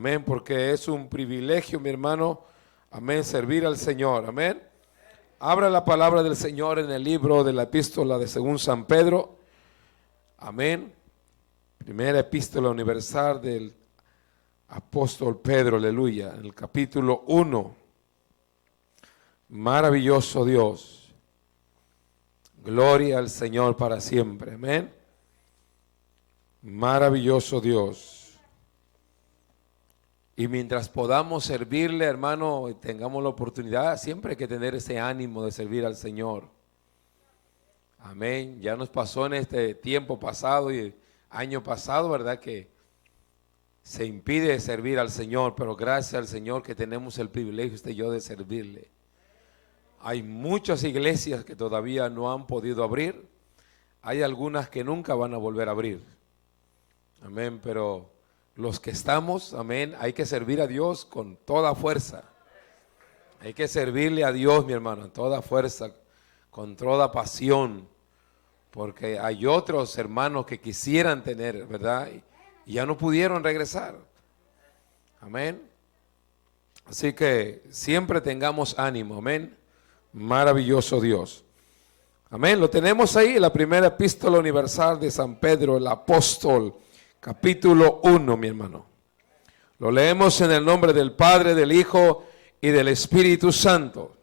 Amén, porque es un privilegio, mi hermano, amén, servir al Señor, amén. Abra la palabra del Señor en el libro de la epístola de según San Pedro, amén. Primera epístola universal del apóstol Pedro, aleluya, en el capítulo 1. Maravilloso Dios, gloria al Señor para siempre, amén. Maravilloso Dios. Y mientras podamos servirle, hermano, y tengamos la oportunidad, siempre hay que tener ese ánimo de servir al Señor. Amén. Ya nos pasó en este tiempo pasado y año pasado, ¿verdad? Que se impide servir al Señor, pero gracias al Señor que tenemos el privilegio, usted y yo, de servirle. Hay muchas iglesias que todavía no han podido abrir. Hay algunas que nunca van a volver a abrir. Amén, pero los que estamos, amén, hay que servir a Dios con toda fuerza. Hay que servirle a Dios, mi hermano, en toda fuerza, con toda pasión, porque hay otros hermanos que quisieran tener, ¿verdad? Y ya no pudieron regresar. Amén. Así que siempre tengamos ánimo, amén. Maravilloso Dios. Amén. Lo tenemos ahí, la primera epístola universal de San Pedro, el apóstol, capítulo 1, mi hermano. Lo leemos en el nombre del Padre, del Hijo y del Espíritu Santo.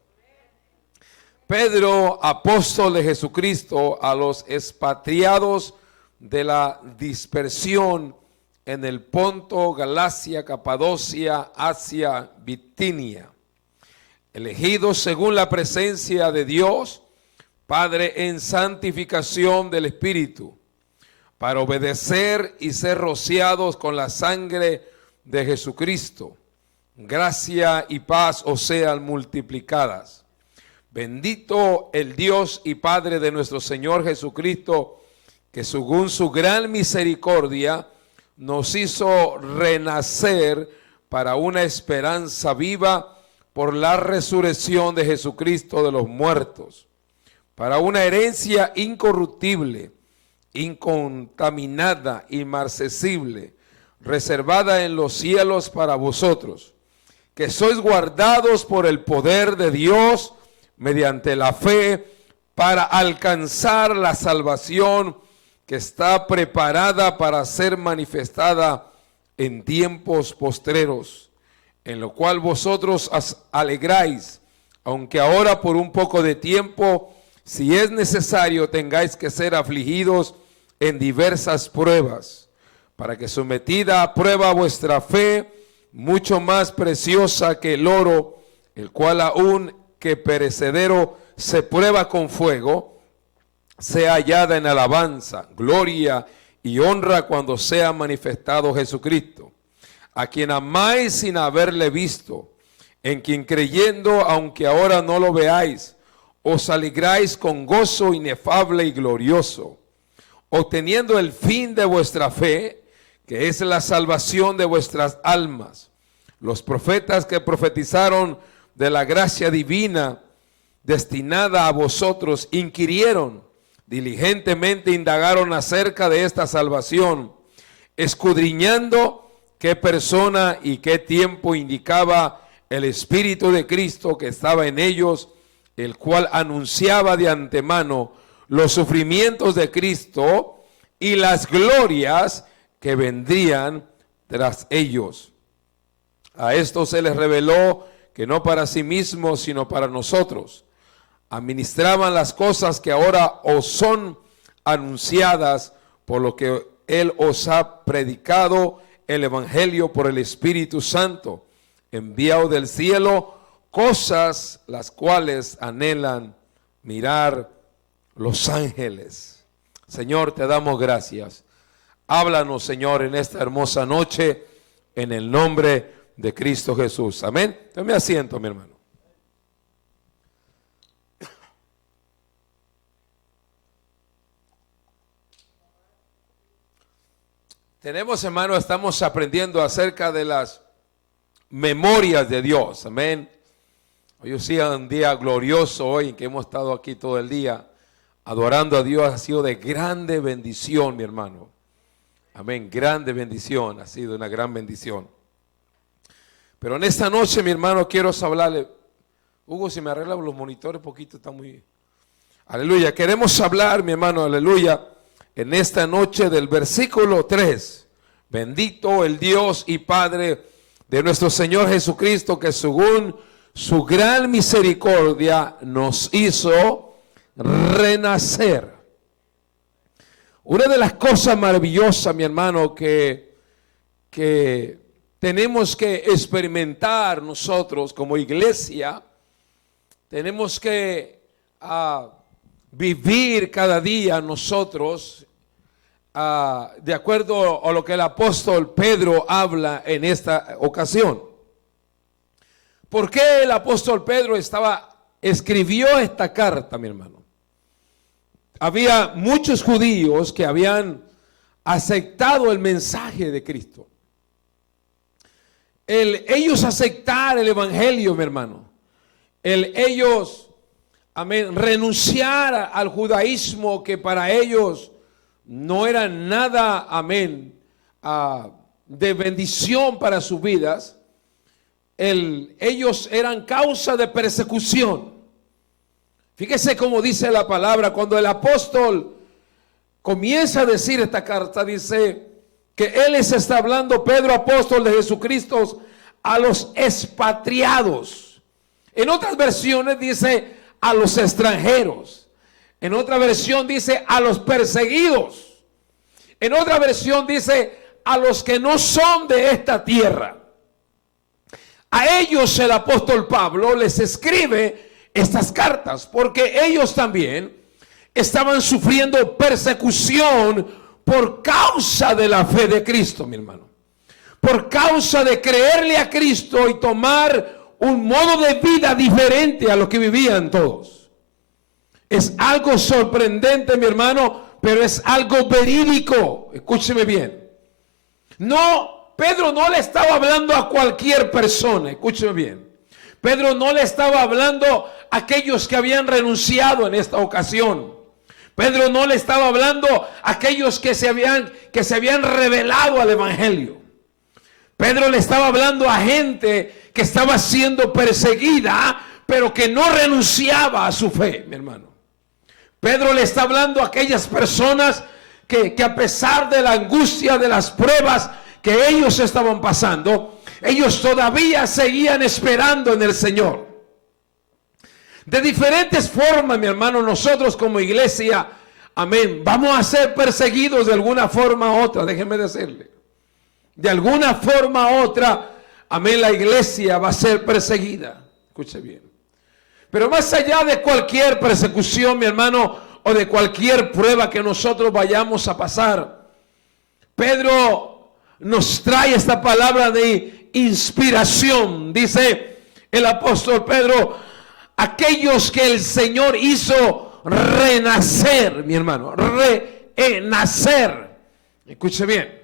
Pedro, apóstol de Jesucristo, a los expatriados de la dispersión en el Ponto, Galacia, Capadocia, Asia, Bitinia, elegidos según la presencia de Dios, Padre, en santificación del Espíritu, para obedecer y ser rociados con la sangre de Jesucristo. Gracia y paz os sean multiplicadas. Bendito el Dios y Padre de nuestro Señor Jesucristo, que según su gran misericordia nos hizo renacer para una esperanza viva por la resurrección de Jesucristo de los muertos, para una herencia incorruptible, incontaminada, inmarcesible, reservada en los cielos para vosotros, que sois guardados por el poder de Dios mediante la fe para alcanzar la salvación que está preparada para ser manifestada en tiempos postreros, en lo cual vosotros os alegráis, aunque ahora por un poco de tiempo, si es necesario, tengáis que ser afligidos en diversas pruebas, para que sometida a prueba vuestra fe, mucho más preciosa que el oro, el cual aún que perecedero se prueba con fuego, sea hallada en alabanza, gloria y honra cuando sea manifestado Jesucristo, a quien amáis sin haberle visto, en quien creyendo, aunque ahora no lo veáis, os alegráis con gozo inefable y glorioso, obteniendo el fin de vuestra fe, que es la salvación de vuestras almas. Los profetas que profetizaron de la gracia divina destinada a vosotros inquirieron, diligentemente indagaron acerca de esta salvación, escudriñando qué persona y qué tiempo indicaba el Espíritu de Cristo que estaba en ellos, el cual anunciaba de antemano los sufrimientos de Cristo y las glorias que vendrían tras ellos. A esto se les reveló que no para sí mismos, sino para nosotros, administraban las cosas que ahora os son anunciadas, por lo que Él os ha predicado el Evangelio por el Espíritu Santo, enviado del cielo, cosas las cuales anhelan mirar los ángeles. Señor, te damos gracias. Háblanos, Señor, en esta hermosa noche, en el nombre de Cristo Jesús. Amén. Tome asiento, mi hermano. Tenemos, hermano, estamos aprendiendo acerca de las memorias de Dios. Amén. Hoy ha sido un día glorioso hoy en que hemos estado aquí todo el día adorando a Dios. Ha sido de grande bendición, mi hermano. Amén, grande bendición, ha sido una gran bendición. Pero en esta noche, mi hermano, quiero hablarle. Hugo, si me arreglan los monitores un poquito, está muy... Aleluya. Queremos hablar, mi hermano, aleluya, en esta noche del versículo 3. Bendito el Dios y Padre de nuestro Señor Jesucristo, que según su gran misericordia nos hizo renacer. Una de las cosas maravillosas, mi hermano, que tenemos que experimentar nosotros como iglesia, tenemos que vivir cada día nosotros de acuerdo a lo que el apóstol Pedro habla en esta ocasión. ¿Por qué el apóstol Pedro escribió esta carta, mi hermano? Había muchos judíos que habían aceptado el mensaje de Cristo. Ellos aceptar el evangelio, mi hermano. Ellos, amén, renunciar al judaísmo, que para ellos no era nada, amén, de bendición para sus vidas. Ellos eran causa de persecución. Fíjese cómo dice la palabra, cuando el apóstol comienza a decir esta carta, dice que él les está hablando, Pedro, apóstol de Jesucristo, a los expatriados. En otras versiones dice a los extranjeros. En otra versión dice a los perseguidos. En otra versión dice a los que no son de esta tierra. A ellos el apóstol Pablo les escribe estas cartas porque ellos también estaban sufriendo persecución por causa de la fe de Cristo, mi hermano. Por causa de creerle a Cristo y tomar un modo de vida diferente a lo que vivían todos. Es algo sorprendente, mi hermano, pero es algo verídico. Escúcheme bien. No, Pedro no le estaba hablando a cualquier persona. Escúcheme bien. Pedro no le estaba hablando a aquellos que habían renunciado en esta ocasión. Pedro no le estaba hablando a aquellos que se habían revelado al evangelio. Pedro le estaba hablando a gente que estaba siendo perseguida, pero que no renunciaba a su fe, mi hermano. Pedro le está hablando a aquellas personas que a pesar de la angustia, de las pruebas que ellos estaban pasando, ellos todavía seguían esperando en el Señor. De diferentes formas, mi hermano, nosotros como iglesia, amén, vamos a ser perseguidos de alguna forma u otra, déjenme decirle. De alguna forma u otra, amén, la iglesia va a ser perseguida. Escuche bien. Pero más allá de cualquier persecución, mi hermano, o de cualquier prueba que nosotros vayamos a pasar, Pedro nos trae esta palabra de inspiración. Dice el apóstol Pedro, aquellos que el Señor hizo renacer, mi hermano, renacer. Escuche bien.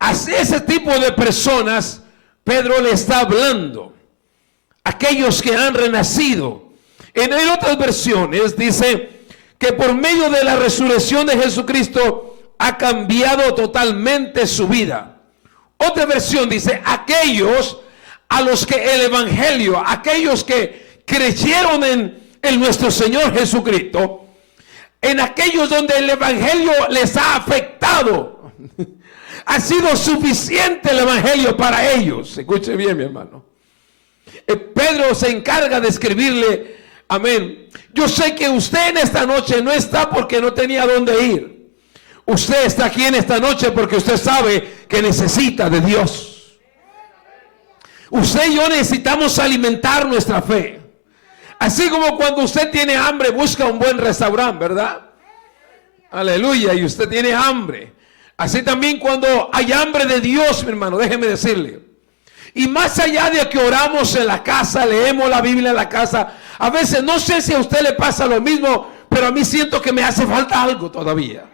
A ese tipo de personas Pedro le está hablando. Aquellos que han renacido. En otras versiones dice que por medio de la resurrección de Jesucristo ha cambiado totalmente su vida. Otra versión dice aquellos a los que el evangelio, aquellos que creyeron en nuestro Señor Jesucristo, en aquellos donde el evangelio les ha afectado. Ha sido suficiente el evangelio para ellos. Escuche bien, mi hermano. Pedro se encarga de escribirle, amén. Yo sé que usted en esta noche no está porque no tenía dónde ir. Usted está aquí en esta noche porque usted sabe que necesita de Dios. Usted y yo necesitamos alimentar nuestra fe. Así como cuando usted tiene hambre busca un buen restaurante, ¿verdad? Aleluya, y usted tiene hambre. Así también cuando hay hambre de Dios, mi hermano, déjeme decirle. Y más allá de que oramos en la casa, leemos la Biblia en la casa, a veces no sé si a usted le pasa lo mismo, pero a mí siento que me hace falta algo todavía.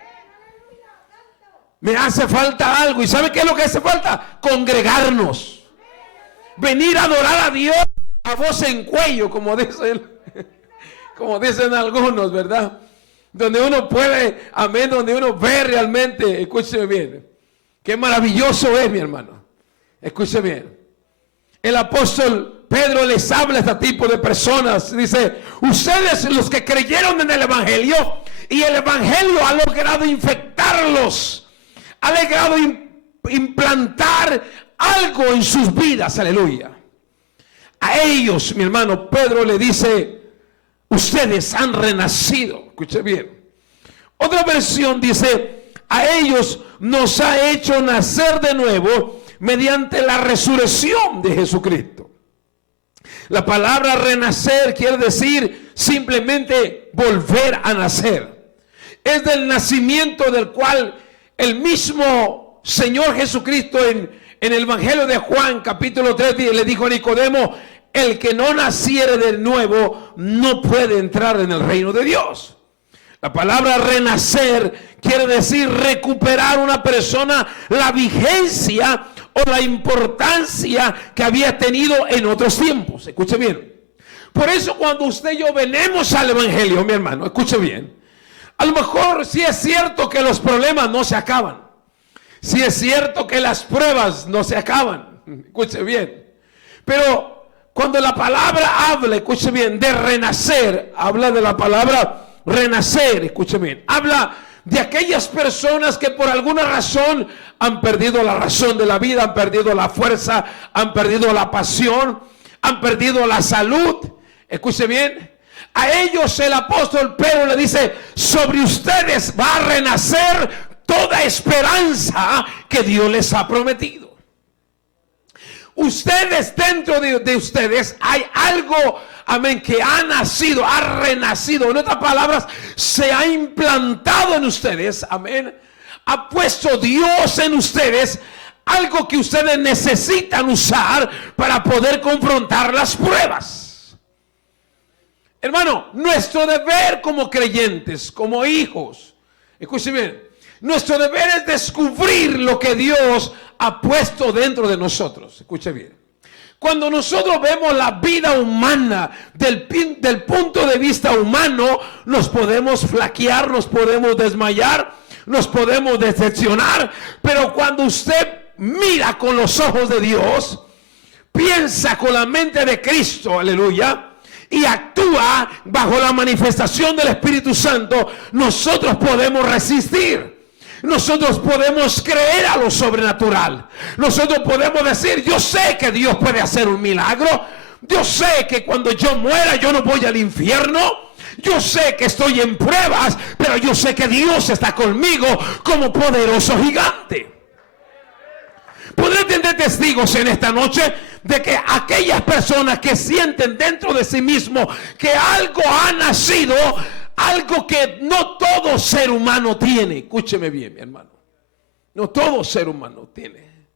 Me hace falta algo. ¿Y sabe qué es lo que hace falta? Congregarnos. Venir a adorar a Dios a voz en cuello, como dicen algunos, ¿verdad? Donde uno puede, amén, donde uno ve realmente, escúcheme bien, qué maravilloso es, mi hermano. Escuche bien. el apóstol Pedro les habla a este tipo de personas. Dice, ustedes los que creyeron en el evangelio, y el evangelio ha logrado infectarlos, ha logrado implantar algo en sus vidas, aleluya. A ellos, mi hermano, Pedro le dice, ustedes han renacido. Escuche bien. Otra versión dice, a ellos nos ha hecho nacer de nuevo mediante la resurrección de Jesucristo. La palabra renacer quiere decir simplemente volver a nacer. Es del nacimiento del cual el mismo Señor Jesucristo en el Evangelio de Juan capítulo 3 le dijo a Nicodemo, el que no naciere de nuevo no puede entrar en el reino de Dios. La palabra renacer quiere decir recuperar una persona la vigencia o la importancia que había tenido en otros tiempos. Escuche bien. Por eso cuando usted y yo venimos al evangelio, mi hermano, escuche bien. A lo mejor sí es cierto que los problemas no se acaban. Sí es cierto que las pruebas no se acaban. Escuche bien. Pero cuando la palabra habla, escuche bien, de renacer, habla de la palabra renacer, escuche bien. Habla de aquellas personas que por alguna razón han perdido la razón de la vida, han perdido la fuerza, han perdido la pasión, han perdido la salud. Escuche bien. A ellos el apóstol Pedro le dice, sobre ustedes va a renacer toda esperanza que Dios les ha prometido. Ustedes, dentro de ustedes hay algo, amén, que ha nacido, ha renacido. En otras palabras, se ha implantado en ustedes, amén. Ha puesto Dios en ustedes algo que ustedes necesitan usar para poder confrontar las pruebas. Hermano, nuestro deber como creyentes, como hijos, escuchen bien, nuestro deber es descubrir lo que Dios ha puesto dentro de nosotros. Escuche bien. Cuando nosotros vemos la vida humana del punto de vista humano, nos podemos flaquear, nos podemos desmayar, nos podemos decepcionar. Pero cuando usted mira con los ojos de Dios, piensa con la mente de Cristo, aleluya, y actúa bajo la manifestación del Espíritu Santo, nosotros podemos resistir. Nosotros podemos creer a lo sobrenatural. Nosotros podemos decir, yo sé que Dios puede hacer un milagro. Yo sé que cuando yo muera yo no voy al infierno. Yo sé que estoy en pruebas, pero yo sé que Dios está conmigo como poderoso gigante. Podré tener testigos en esta noche de que aquellas personas que sienten dentro de sí mismo que algo ha nacido, algo que no todo ser humano tiene. Escúcheme bien, mi hermano. No todo ser humano tiene.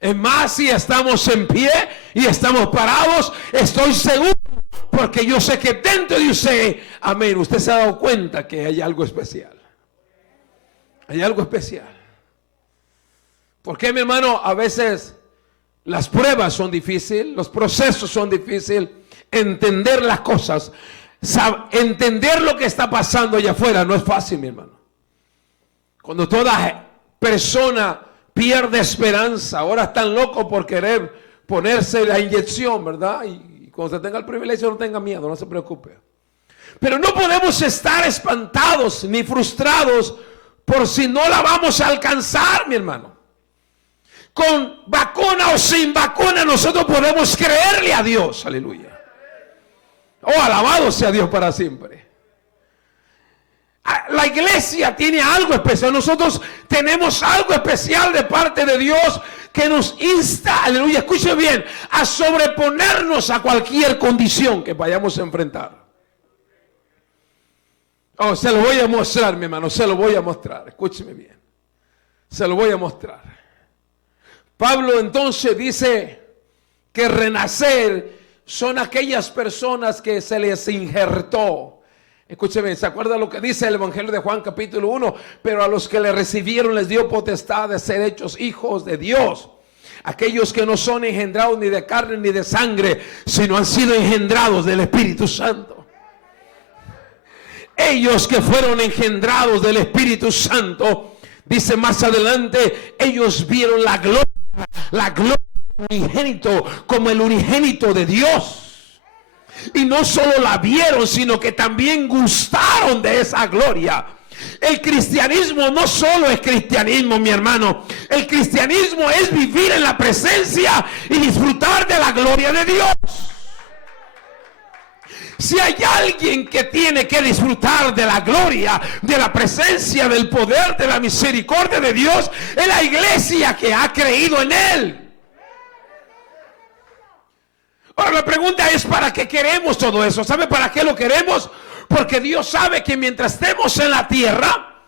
Es más, si estamos en pie y estamos parados, estoy seguro, porque yo sé que dentro de usted, amén, usted se ha dado cuenta que hay algo especial. Hay algo especial. Porque, mi hermano, a veces las pruebas son difíciles, los procesos son difíciles, entender las cosas. Entender lo que está pasando allá afuera no es fácil, mi hermano. Cuando toda persona pierde esperanza, ahora están locos por querer ponerse la inyección, ¿verdad? Y cuando se tenga el privilegio no tenga miedo, no se preocupe. Pero no podemos estar espantados ni frustrados por si no la vamos a alcanzar, mi hermano. Con vacuna o sin vacuna nosotros podemos creerle a Dios, aleluya. Oh, alabado sea Dios para siempre. La iglesia tiene algo especial. Nosotros tenemos algo especial de parte de Dios que nos insta, aleluya, escuche bien, a sobreponernos a cualquier condición que vayamos a enfrentar. Oh, se lo voy a mostrar, mi hermano, se lo voy a mostrar. Escúcheme bien. Se lo voy a mostrar. Pablo entonces dice que renacer son aquellas personas que se les injertó. Escúcheme, ¿se acuerda lo que dice el Evangelio de Juan capítulo 1? Pero a los que le recibieron les dio potestad de ser hechos hijos de Dios. Aquellos que no son engendrados ni de carne ni de sangre, sino han sido engendrados del Espíritu Santo. Ellos que fueron engendrados del Espíritu Santo, dice más adelante, ellos vieron la gloria unigénito como el unigénito de Dios. Y no solo la vieron, sino que también gustaron de esa gloria. El cristianismo no solo es cristianismo, mi hermano. El cristianismo es vivir en la presencia y disfrutar de la gloria de Dios. Si hay alguien que tiene que disfrutar de la gloria, de la presencia, del poder, de la misericordia de Dios, es la iglesia que ha creído en Él. Ahora la pregunta es, ¿para qué queremos todo eso? ¿Sabe para qué lo queremos? Porque Dios sabe que mientras estemos en la tierra,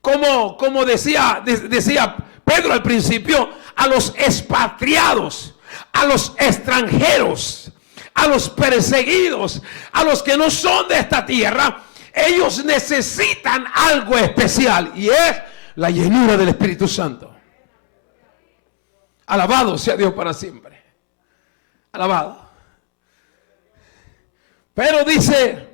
como decía Pedro al principio, a los expatriados, a los extranjeros, a los perseguidos, a los que no son de esta tierra, ellos necesitan algo especial, y es la llenura del Espíritu Santo. Alabado sea Dios para siempre. Alabado. Pero dice,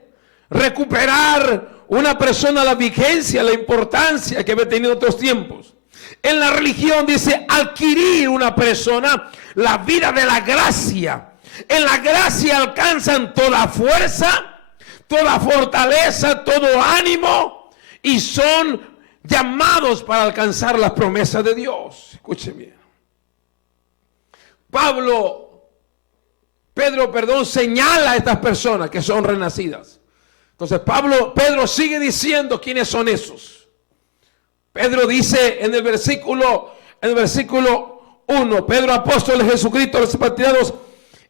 recuperar una persona la vigencia, la importancia que había tenido en otros tiempos. En la religión dice adquirir una persona la vida de la gracia. En la gracia alcanzan toda fuerza, toda fortaleza, todo ánimo, y son llamados para alcanzar las promesas de Dios. Escuchen bien. Pedro señala a estas personas que son renacidas. Entonces Pedro sigue diciendo quiénes son esos. Pedro dice en el versículo 1, Pedro, apóstol de Jesucristo, a los expatriados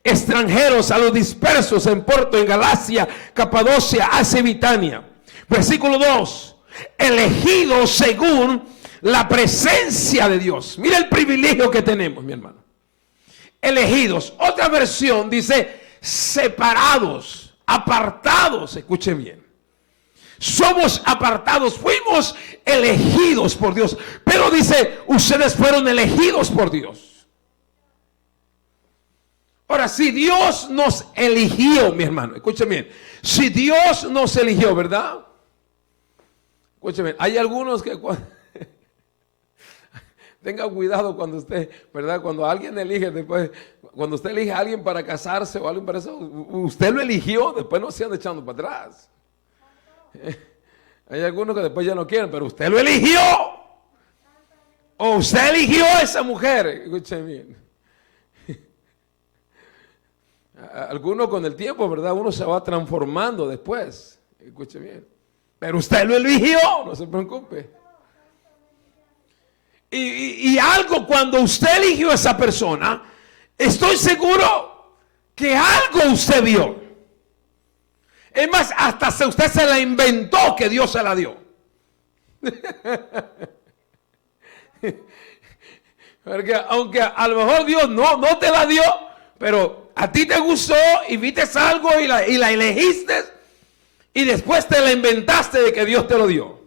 extranjeros, a los dispersos en Ponto, en Galacia, Capadocia, Asia y Bitania. Versículo 2, elegidos según la presencia de Dios. Mira el privilegio que tenemos, mi hermano. Elegidos. Otra versión dice separados, apartados. Escuche bien. Somos apartados, fuimos elegidos por Dios. Pero dice, ustedes fueron elegidos por Dios. Ahora, si Dios nos eligió, mi hermano, escuchen bien. Si Dios nos eligió, ¿verdad? Escuchen bien, hay algunos que tenga cuidado cuando usted, ¿verdad? Cuando alguien elige, después, cuando usted elige a alguien para casarse o alguien para eso, usted lo eligió, después no se anda echando para atrás. Hay algunos que después ya no quieren, pero usted lo eligió. O usted eligió a esa mujer. Escuchen bien. Algunos con el tiempo, ¿verdad? Uno se va transformando después. Escuche bien. Pero usted lo eligió, no se preocupe. Y algo, cuando usted eligió a esa persona, estoy seguro que algo usted vio. Es más, hasta usted se la inventó que Dios se la dio. Porque aunque a lo mejor Dios no te la dio, pero a ti te gustó y viste algo y la elegiste y después te la inventaste de que Dios te lo dio.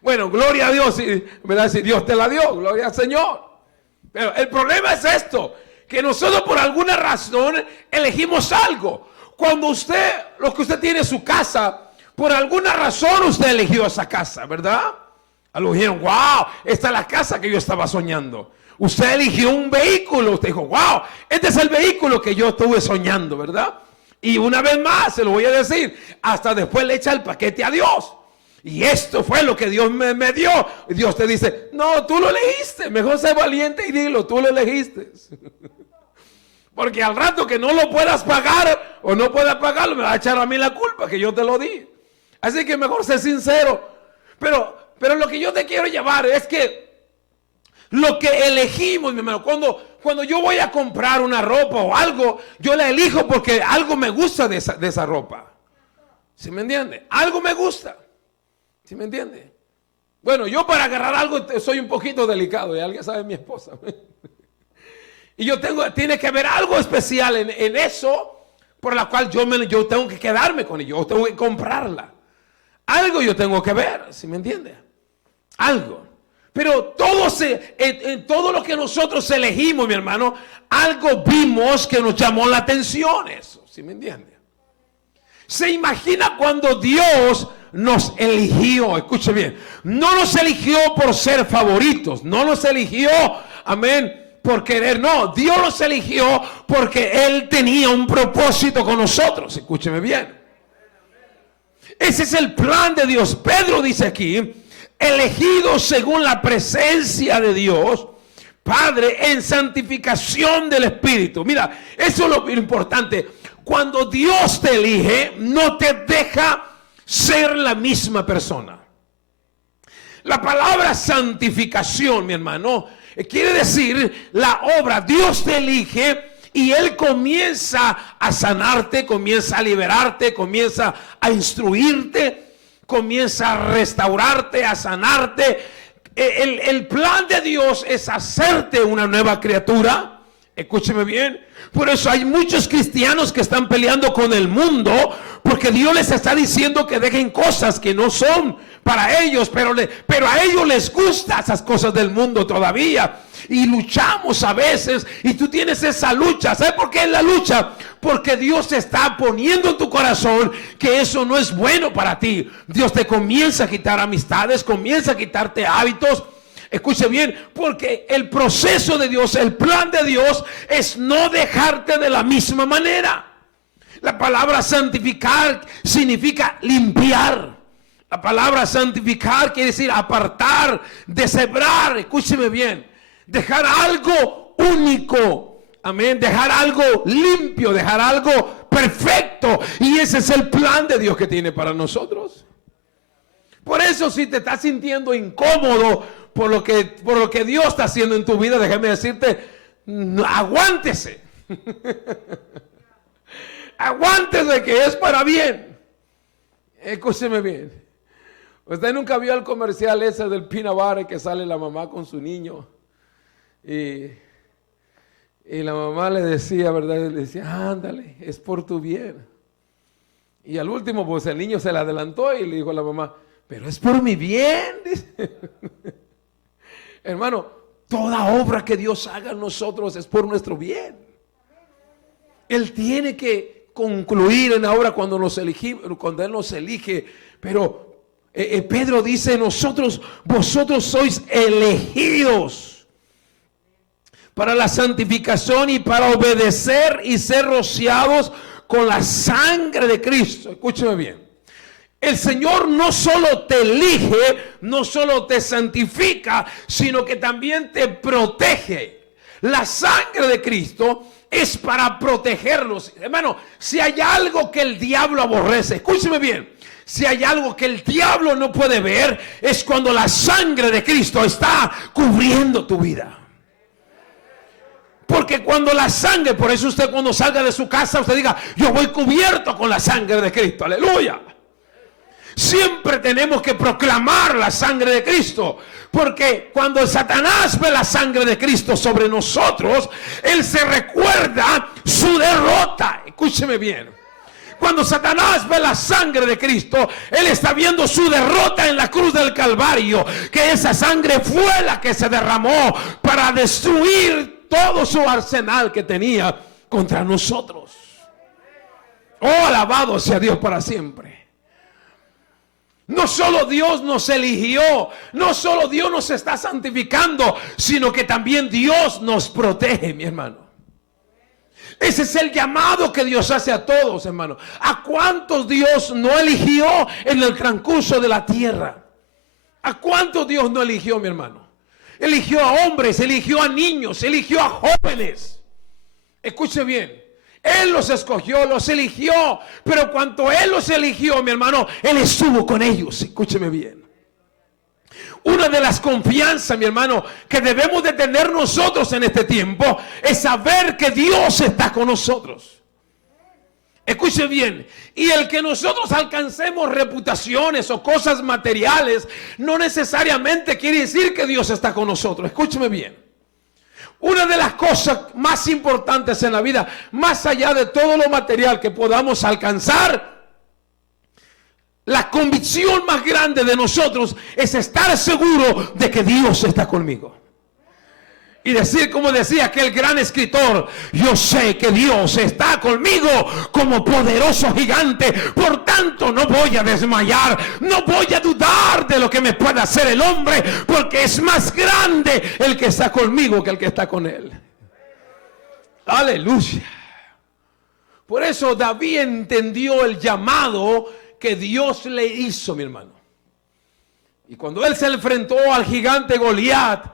Bueno, gloria a Dios, ¿verdad? Si Dios te la dio, gloria al Señor. Pero el problema es esto, que nosotros por alguna razón elegimos algo. Cuando lo que usted tiene en su casa, por alguna razón usted eligió esa casa, ¿verdad? Algo dijeron, wow, esta es la casa que yo estaba soñando. Usted eligió un vehículo, usted dijo, wow, este es el vehículo que yo estuve soñando, ¿verdad? Y una vez más, se lo voy a decir, hasta después le echa el paquete a Dios. Y esto fue lo que Dios me dio. Y Dios te dice, no, tú lo elegiste, mejor sé valiente y dilo, tú lo elegiste. Porque al rato que no lo puedas pagar o no puedas pagarlo, me va a echar a mí la culpa que yo te lo di. Así que mejor sé sincero. Pero lo que yo te quiero llevar es que lo que elegimos, mi hermano, cuando yo voy a comprar una ropa o algo, yo la elijo porque algo me gusta de esa ropa. ¿Sí me entiende? Algo me gusta. ¿Sí me entiende? Bueno, yo para agarrar algo soy un poquito delicado, y alguien sabe, mi esposa. Y tiene que haber algo especial en eso, por la cual yo tengo que quedarme con ello, yo tengo que comprarla. Algo yo tengo que ver, ¿sí me entiende? Algo. Pero en todo lo que nosotros elegimos, mi hermano, algo vimos que nos llamó la atención, eso, ¿sí me entiende? Se imagina cuando Dios nos eligió, escuche bien, no nos eligió por ser favoritos, no nos eligió amén, por querer. No, Dios los eligió porque Él tenía un propósito con nosotros. Escúcheme bien. Ese es el plan de Dios. Pedro dice aquí, elegidos según la presencia de Dios Padre en santificación del Espíritu. Mira, eso es lo importante. Cuando Dios te elige, no te deja ser la misma persona. La palabra santificación, mi hermano, quiere decir la obra. Dios te elige y Él comienza a sanarte, comienza a liberarte, comienza a instruirte, comienza a restaurarte, a sanarte. El plan de Dios es hacerte una nueva criatura. Escúcheme bien. Por eso hay muchos cristianos que están peleando con el mundo, porque Dios les está diciendo que dejen cosas que no son para ellos, pero a ellos les gustan esas cosas del mundo todavía. Y luchamos a veces, y tú tienes esa lucha. ¿Sabes por qué es la lucha? Porque Dios te está poniendo en tu corazón que eso no es bueno para ti. Dios te comienza a quitar amistades, comienza a quitarte hábitos. Escuche bien, porque el proceso de Dios, el plan de Dios es no dejarte de la misma manera. La palabra santificar significa limpiar. La palabra santificar quiere decir apartar, deshebrar. Escúcheme bien, dejar algo único, amén, dejar algo limpio, dejar algo perfecto. Y ese es el plan de Dios que tiene para nosotros. Por eso, si te estás sintiendo incómodo por lo que Dios está haciendo en tu vida, déjame decirte, aguántese. Aguántese, que es para bien. Escúcheme bien. Usted nunca vio el comercial ese del peanut butter que sale la mamá con su niño. Y la mamá le decía, ¿verdad? Le decía, ándale, es por tu bien. Y al último, pues el niño se le adelantó y le dijo a la mamá, pero es por mi bien. Hermano, toda obra que Dios haga en nosotros es por nuestro bien. Él tiene que concluir en la obra cuando Él nos elige. Pero Pedro dice, vosotros sois elegidos para la santificación y para obedecer y ser rociados con la sangre de Cristo. Escúcheme bien. El Señor no solo te elige, no solo te santifica, sino que también te protege. La sangre de Cristo es para protegerlos. Hermano, si hay algo que el diablo aborrece, escúcheme bien, si hay algo que el diablo no puede ver, es cuando la sangre de Cristo está cubriendo tu vida. Porque cuando la sangre, por eso usted cuando salga de su casa, usted diga, yo voy cubierto con la sangre de Cristo, aleluya. Siempre tenemos que proclamar la sangre de Cristo, porque cuando Satanás ve la sangre de Cristo sobre nosotros, él se recuerda su derrota. Escúcheme bien. Cuando Satanás ve la sangre de Cristo, él está viendo su derrota en la cruz del Calvario, que esa sangre fue la que se derramó para destruir todo su arsenal que tenía contra nosotros. Oh, alabado sea Dios para siempre. No solo Dios nos eligió, no solo Dios nos está santificando, sino que también Dios nos protege, mi hermano. Ese es el llamado que Dios hace a todos, hermano. ¿A cuántos Dios no eligió en el transcurso de la tierra? ¿A cuántos Dios no eligió, mi hermano? Eligió a hombres, eligió a niños, eligió a jóvenes. Escuche bien. Él los escogió, los eligió, pero cuando Él los eligió, mi hermano, Él estuvo con ellos. Escúcheme bien. Una de las confianzas, mi hermano, que debemos de tener nosotros en este tiempo es saber que Dios está con nosotros. Escuche bien, y el que nosotros alcancemos reputaciones o cosas materiales no necesariamente quiere decir que Dios está con nosotros. Escúcheme bien. Una de las cosas más importantes en la vida, más allá de todo lo material que podamos alcanzar, la convicción más grande de nosotros es estar seguro de que Dios está conmigo. Y decir, como decía aquel gran escritor, yo sé que Dios está conmigo como poderoso gigante, por tanto no voy a desmayar, no voy a dudar de lo que me pueda hacer el hombre, porque es más grande el que está conmigo que el que está con él. Aleluya. Por eso David entendió el llamado que Dios le hizo, mi hermano. Y cuando él se enfrentó al gigante Goliat,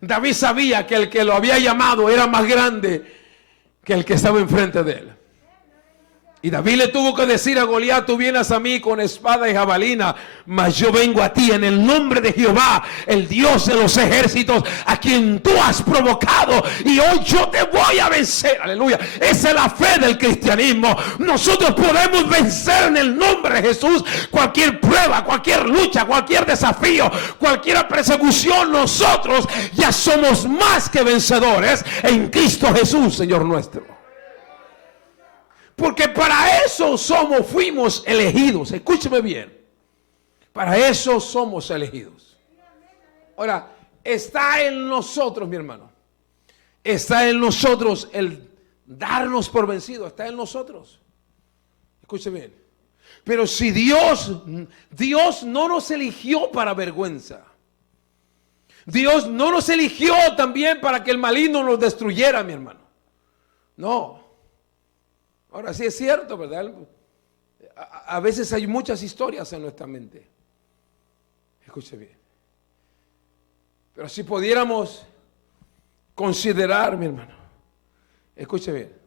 David sabía que el que lo había llamado era más grande que el que estaba enfrente de él. Y David le tuvo que decir a Goliat, tú vienes a mí con espada y jabalina, mas yo vengo a ti en el nombre de Jehová, el Dios de los ejércitos, a quien tú has provocado, y hoy yo te voy a vencer. Aleluya. Esa es la fe del cristianismo. Nosotros podemos vencer en el nombre de Jesús cualquier prueba, cualquier lucha, cualquier desafío, cualquier persecución. Nosotros ya somos más que vencedores en Cristo Jesús, Señor nuestro. Porque para eso fuimos elegidos. Escúcheme bien. Para eso somos elegidos. Ahora, está en nosotros, mi hermano. Está en nosotros el darnos por vencido. Está en nosotros. Escúcheme bien. Pero si Dios no nos eligió para vergüenza. Dios no nos eligió también para que el maligno nos destruyera, mi hermano. No. Ahora sí es cierto, ¿verdad? A veces hay muchas historias en nuestra mente. Escuche bien. Pero si pudiéramos considerar, mi hermano, escuche bien,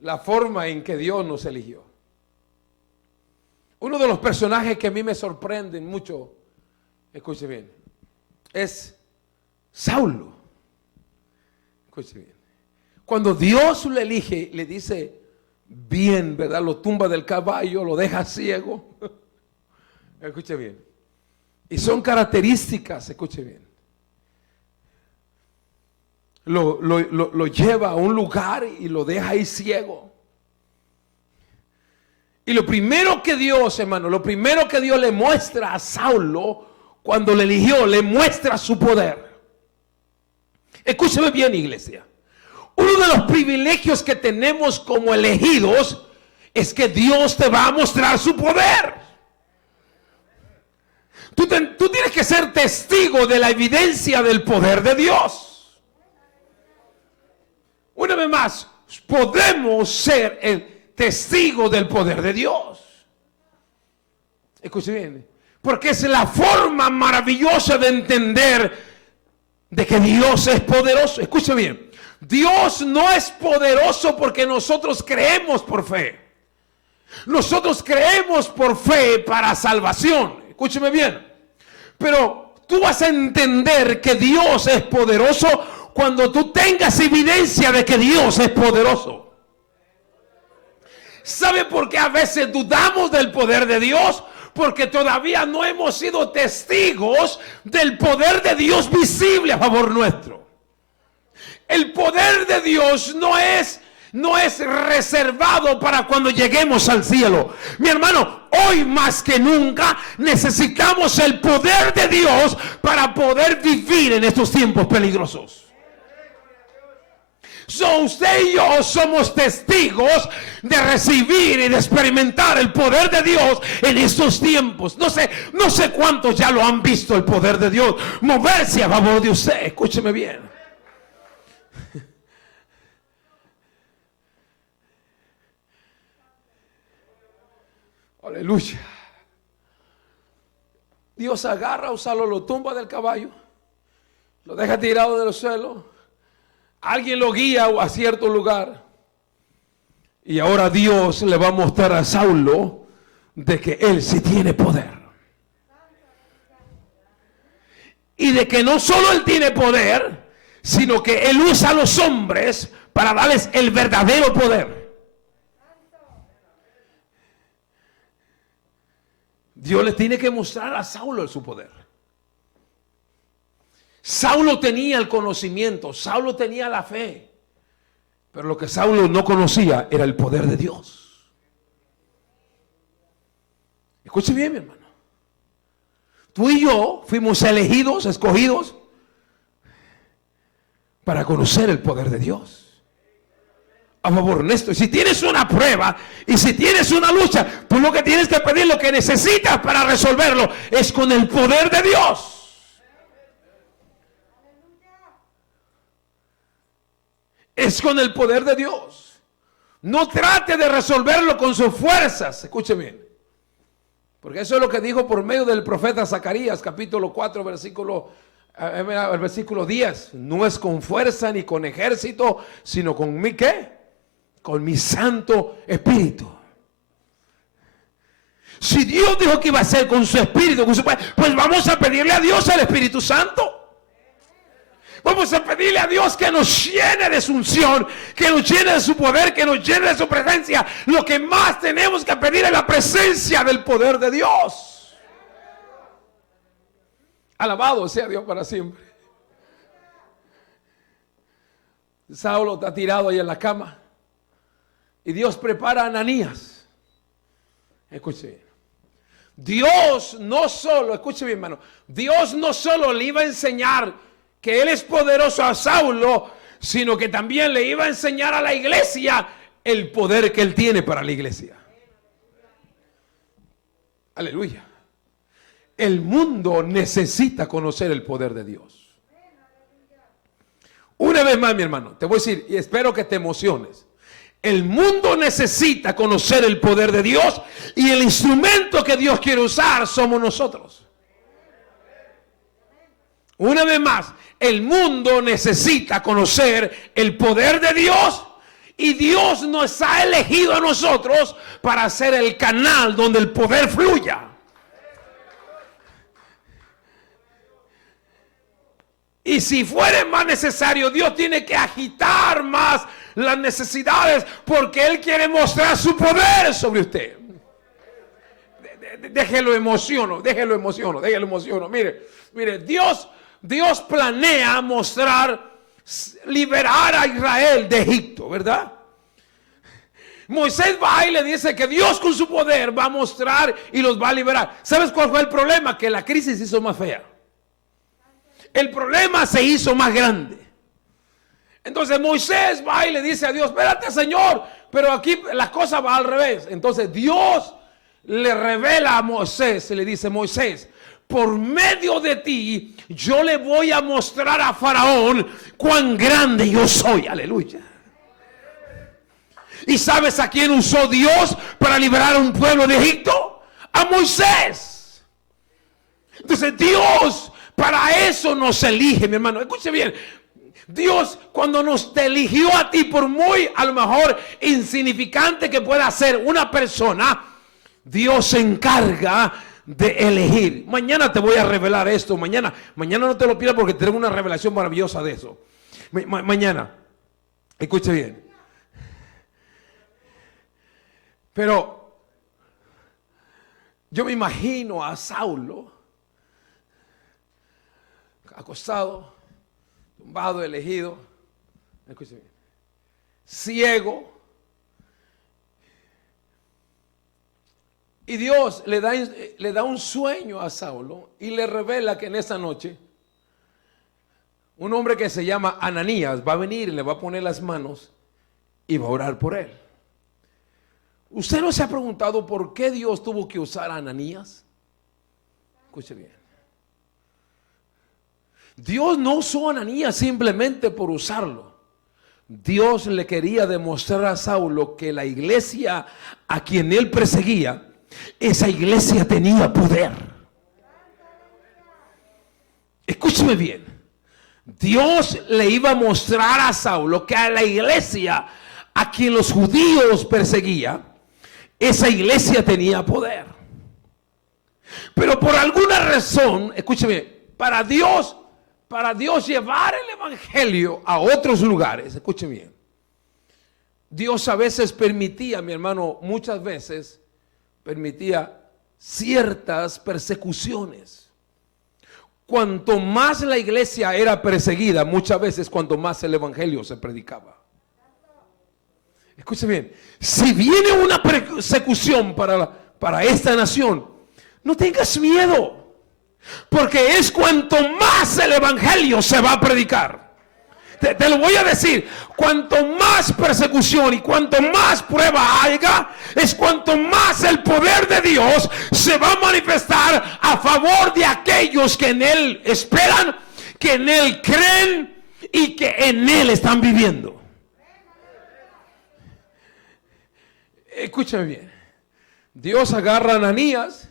la forma en que Dios nos eligió. Uno de los personajes que a mí me sorprenden mucho, escuche bien, es Saulo. Escuche bien. Cuando Dios lo elige, le dice, bien, ¿verdad? Lo tumba del caballo, lo deja ciego. Escuche bien. Y son características, escuche bien. Lo lleva a un lugar y lo deja ahí ciego. Y lo primero que Dios, hermano, lo primero que Dios le muestra a Saulo cuando le eligió, le muestra su poder. Escúcheme bien, iglesia. Uno de los privilegios que tenemos como elegidos es que Dios te va a mostrar su poder. Tú tienes que ser testigo de la evidencia del poder de Dios. Una vez más, podemos ser el testigo del poder de Dios. Escuche bien, porque es la forma maravillosa de entender de que Dios es poderoso. Escuche bien. Dios no es poderoso porque nosotros creemos por fe. Nosotros creemos por fe para salvación. Escúcheme bien. Pero tú vas a entender que Dios es poderoso cuando tú tengas evidencia de que Dios es poderoso. ¿Sabe por qué a veces dudamos del poder de Dios? Porque todavía no hemos sido testigos del poder de Dios visible a favor nuestro. El poder de Dios no es reservado para cuando lleguemos al cielo. Mi hermano, hoy más que nunca necesitamos el poder de Dios para poder vivir en estos tiempos peligrosos. Usted y yo somos testigos de recibir y de experimentar el poder de Dios en estos tiempos. No sé cuántos ya lo han visto, el poder de Dios moverse a favor de usted. Escúcheme bien. Aleluya. Dios agarra a Saulo, lo tumba del caballo, lo deja tirado del suelo. Alguien lo guía a cierto lugar. Y ahora Dios le va a mostrar a Saulo de que él sí tiene poder. Y de que no solo él tiene poder, sino que él usa a los hombres para darles el verdadero poder. Dios le tiene que mostrar a Saulo su poder. Saulo tenía el conocimiento, Saulo tenía la fe, pero lo que Saulo no conocía era el poder de Dios. Escuche bien, mi hermano. Tú y yo fuimos elegidos, escogidos, para conocer el poder de Dios. A favor, Ernesto, si tienes una prueba y si tienes una lucha, tú lo que tienes que pedir, lo que necesitas para resolverlo, es con el poder de Dios. Es con el poder de Dios. No trate de resolverlo con sus fuerzas. Escuche bien. Porque eso es lo que dijo por medio del profeta Zacarías, capítulo 4, el versículo 10. No es con fuerza ni con ejército, sino con mi ¿qué? Con mi Santo Espíritu. Si Dios dijo que iba a ser con su Espíritu, pues vamos a pedirle a Dios el Espíritu Santo. Vamos a pedirle a Dios que nos llene de su unción, que nos llene de su poder, que nos llene de su presencia. Lo que más tenemos que pedir es la presencia del poder de Dios. Alabado sea Dios para siempre. Saulo está tirado ahí en la cama y Dios prepara a Ananías. Escuche bien. Dios no solo, escuche bien, hermano, Dios no solo le iba a enseñar que Él es poderoso a Saulo, sino que también le iba a enseñar a la iglesia el poder que Él tiene para la iglesia. Aleluya. El mundo necesita conocer el poder de Dios. Una vez más, mi hermano, te voy a decir, y espero que te emociones. El mundo necesita conocer el poder de Dios, y el instrumento que Dios quiere usar somos nosotros. Una vez más, el mundo necesita conocer el poder de Dios, y Dios nos ha elegido a nosotros para ser el canal donde el poder fluya. Y si fuera más necesario, Dios tiene que agitar más las necesidades, porque Él quiere mostrar su poder sobre usted. Déjelo emociono. Mire, Dios planea liberar a Israel de Egipto, ¿verdad? Moisés va y le dice que Dios con su poder va a mostrar y los va a liberar. ¿Sabes cuál fue el problema? Que la crisis se hizo más fea. El problema se hizo más grande. Entonces Moisés va y le dice a Dios: espérate, Señor, pero aquí la cosa va al revés. Entonces Dios le revela a Moisés y le dice: Moisés, por medio de ti yo le voy a mostrar a Faraón cuán grande yo soy. Aleluya. ¿Y sabes a quién usó Dios para liberar a un pueblo de Egipto? A Moisés. Entonces Dios para eso nos elige, mi hermano. Escuche bien. Dios, cuando nos te eligió a ti, por muy a lo mejor insignificante que pueda ser una persona, Dios se encarga de elegir. Mañana te voy a revelar esto. Mañana no te lo pidas, porque tengo una revelación maravillosa de eso. Mañana. Escuche bien. Pero yo me imagino a Saulo acostado, tumbado, elegido, escúcheme, ciego, y Dios le da un sueño a Saulo y le revela que en esa noche un hombre que se llama Ananías va a venir y le va a poner las manos y va a orar por él. ¿Usted no se ha preguntado por qué Dios tuvo que usar a Ananías? Escuche bien. Dios no usó a Ananías simplemente por usarlo. Dios le quería demostrar a Saulo que la iglesia a quien él perseguía, esa iglesia tenía poder. Escúcheme bien. Dios le iba a mostrar a Saulo que a la iglesia a quien los judíos perseguía, esa iglesia tenía poder. Pero por alguna razón, escúcheme, para Dios llevar el evangelio a otros lugares, escuchen bien, Dios a veces permitía, mi hermano, muchas veces permitía ciertas persecuciones. Cuanto más la iglesia era perseguida, muchas veces cuanto más el evangelio se predicaba. Escuchen bien, si viene una persecución para esta nación, no tengas miedo. Porque es cuanto más el evangelio se va a predicar. Te lo voy a decir, cuanto más persecución y cuanto más prueba haya, es cuanto más el poder de Dios se va a manifestar a favor de aquellos que en Él esperan, que en Él creen y que en Él están viviendo. Escúchame bien. Dios agarra a Ananías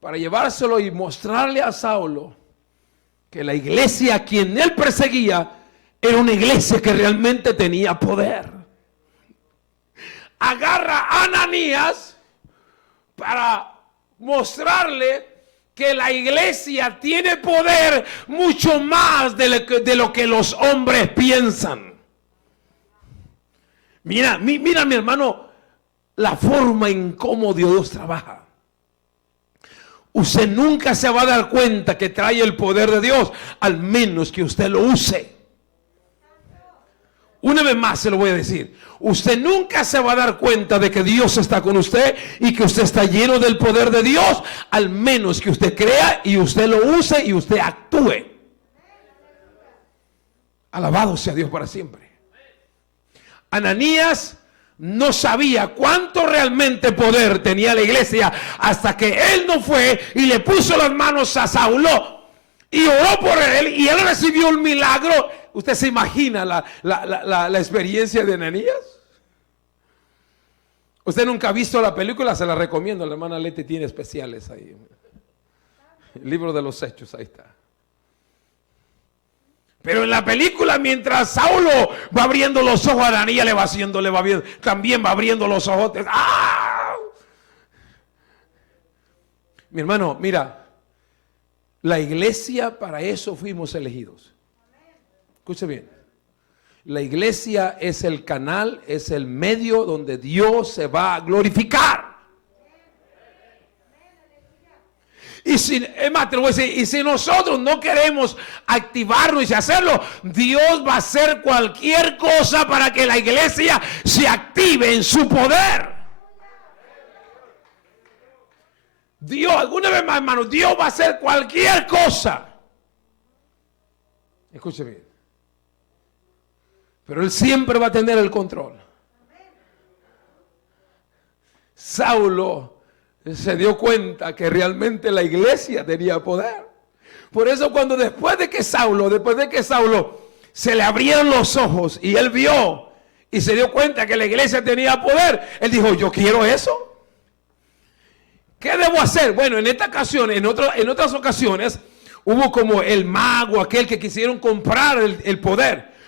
para llevárselo y mostrarle a Saulo que la iglesia a quien él perseguía era una iglesia que realmente tenía poder. Agarra a Ananías para mostrarle que la iglesia tiene poder mucho más de lo que los hombres piensan. Mira mi hermano, la forma en cómo Dios trabaja. Usted nunca se va a dar cuenta que trae el poder de Dios, al menos que usted lo use. Una vez más se lo voy a decir. Usted nunca se va a dar cuenta de que Dios está con usted y que usted está lleno del poder de Dios, al menos que usted crea y usted lo use y usted actúe. Alabado sea Dios para siempre. Ananías no sabía cuánto realmente poder tenía la iglesia hasta que él no fue y le puso las manos a Saulo y oró por él y él recibió un milagro. ¿Usted se imagina la experiencia de Ananías? Usted nunca ha visto la película, se la recomiendo. La hermana Leti tiene especiales ahí. El libro de los Hechos, ahí está. Pero en la película, mientras Saulo va abriendo los ojos, Ananías le va viendo, también va abriendo los ojos. ¡Ah! Mi hermano, mira, la iglesia, para eso fuimos elegidos. Escuche bien. La iglesia es el canal, es el medio donde Dios se va a glorificar. Y si nosotros no queremos activarnos y hacerlo, Dios va a hacer cualquier cosa para que la iglesia se active en su poder. Dios, alguna vez más, hermano, Dios va a hacer cualquier cosa. Escuche bien. Pero Él siempre va a tener el control. Saulo se dio cuenta que realmente la iglesia tenía poder. Por eso después de que Saulo se le abrieron los ojos y él vio y se dio cuenta que la iglesia tenía poder, él dijo, yo quiero eso. ¿Qué debo hacer? Bueno, en esta ocasión, en otras ocasiones, hubo como el mago, aquel que quisieron comprar el poder.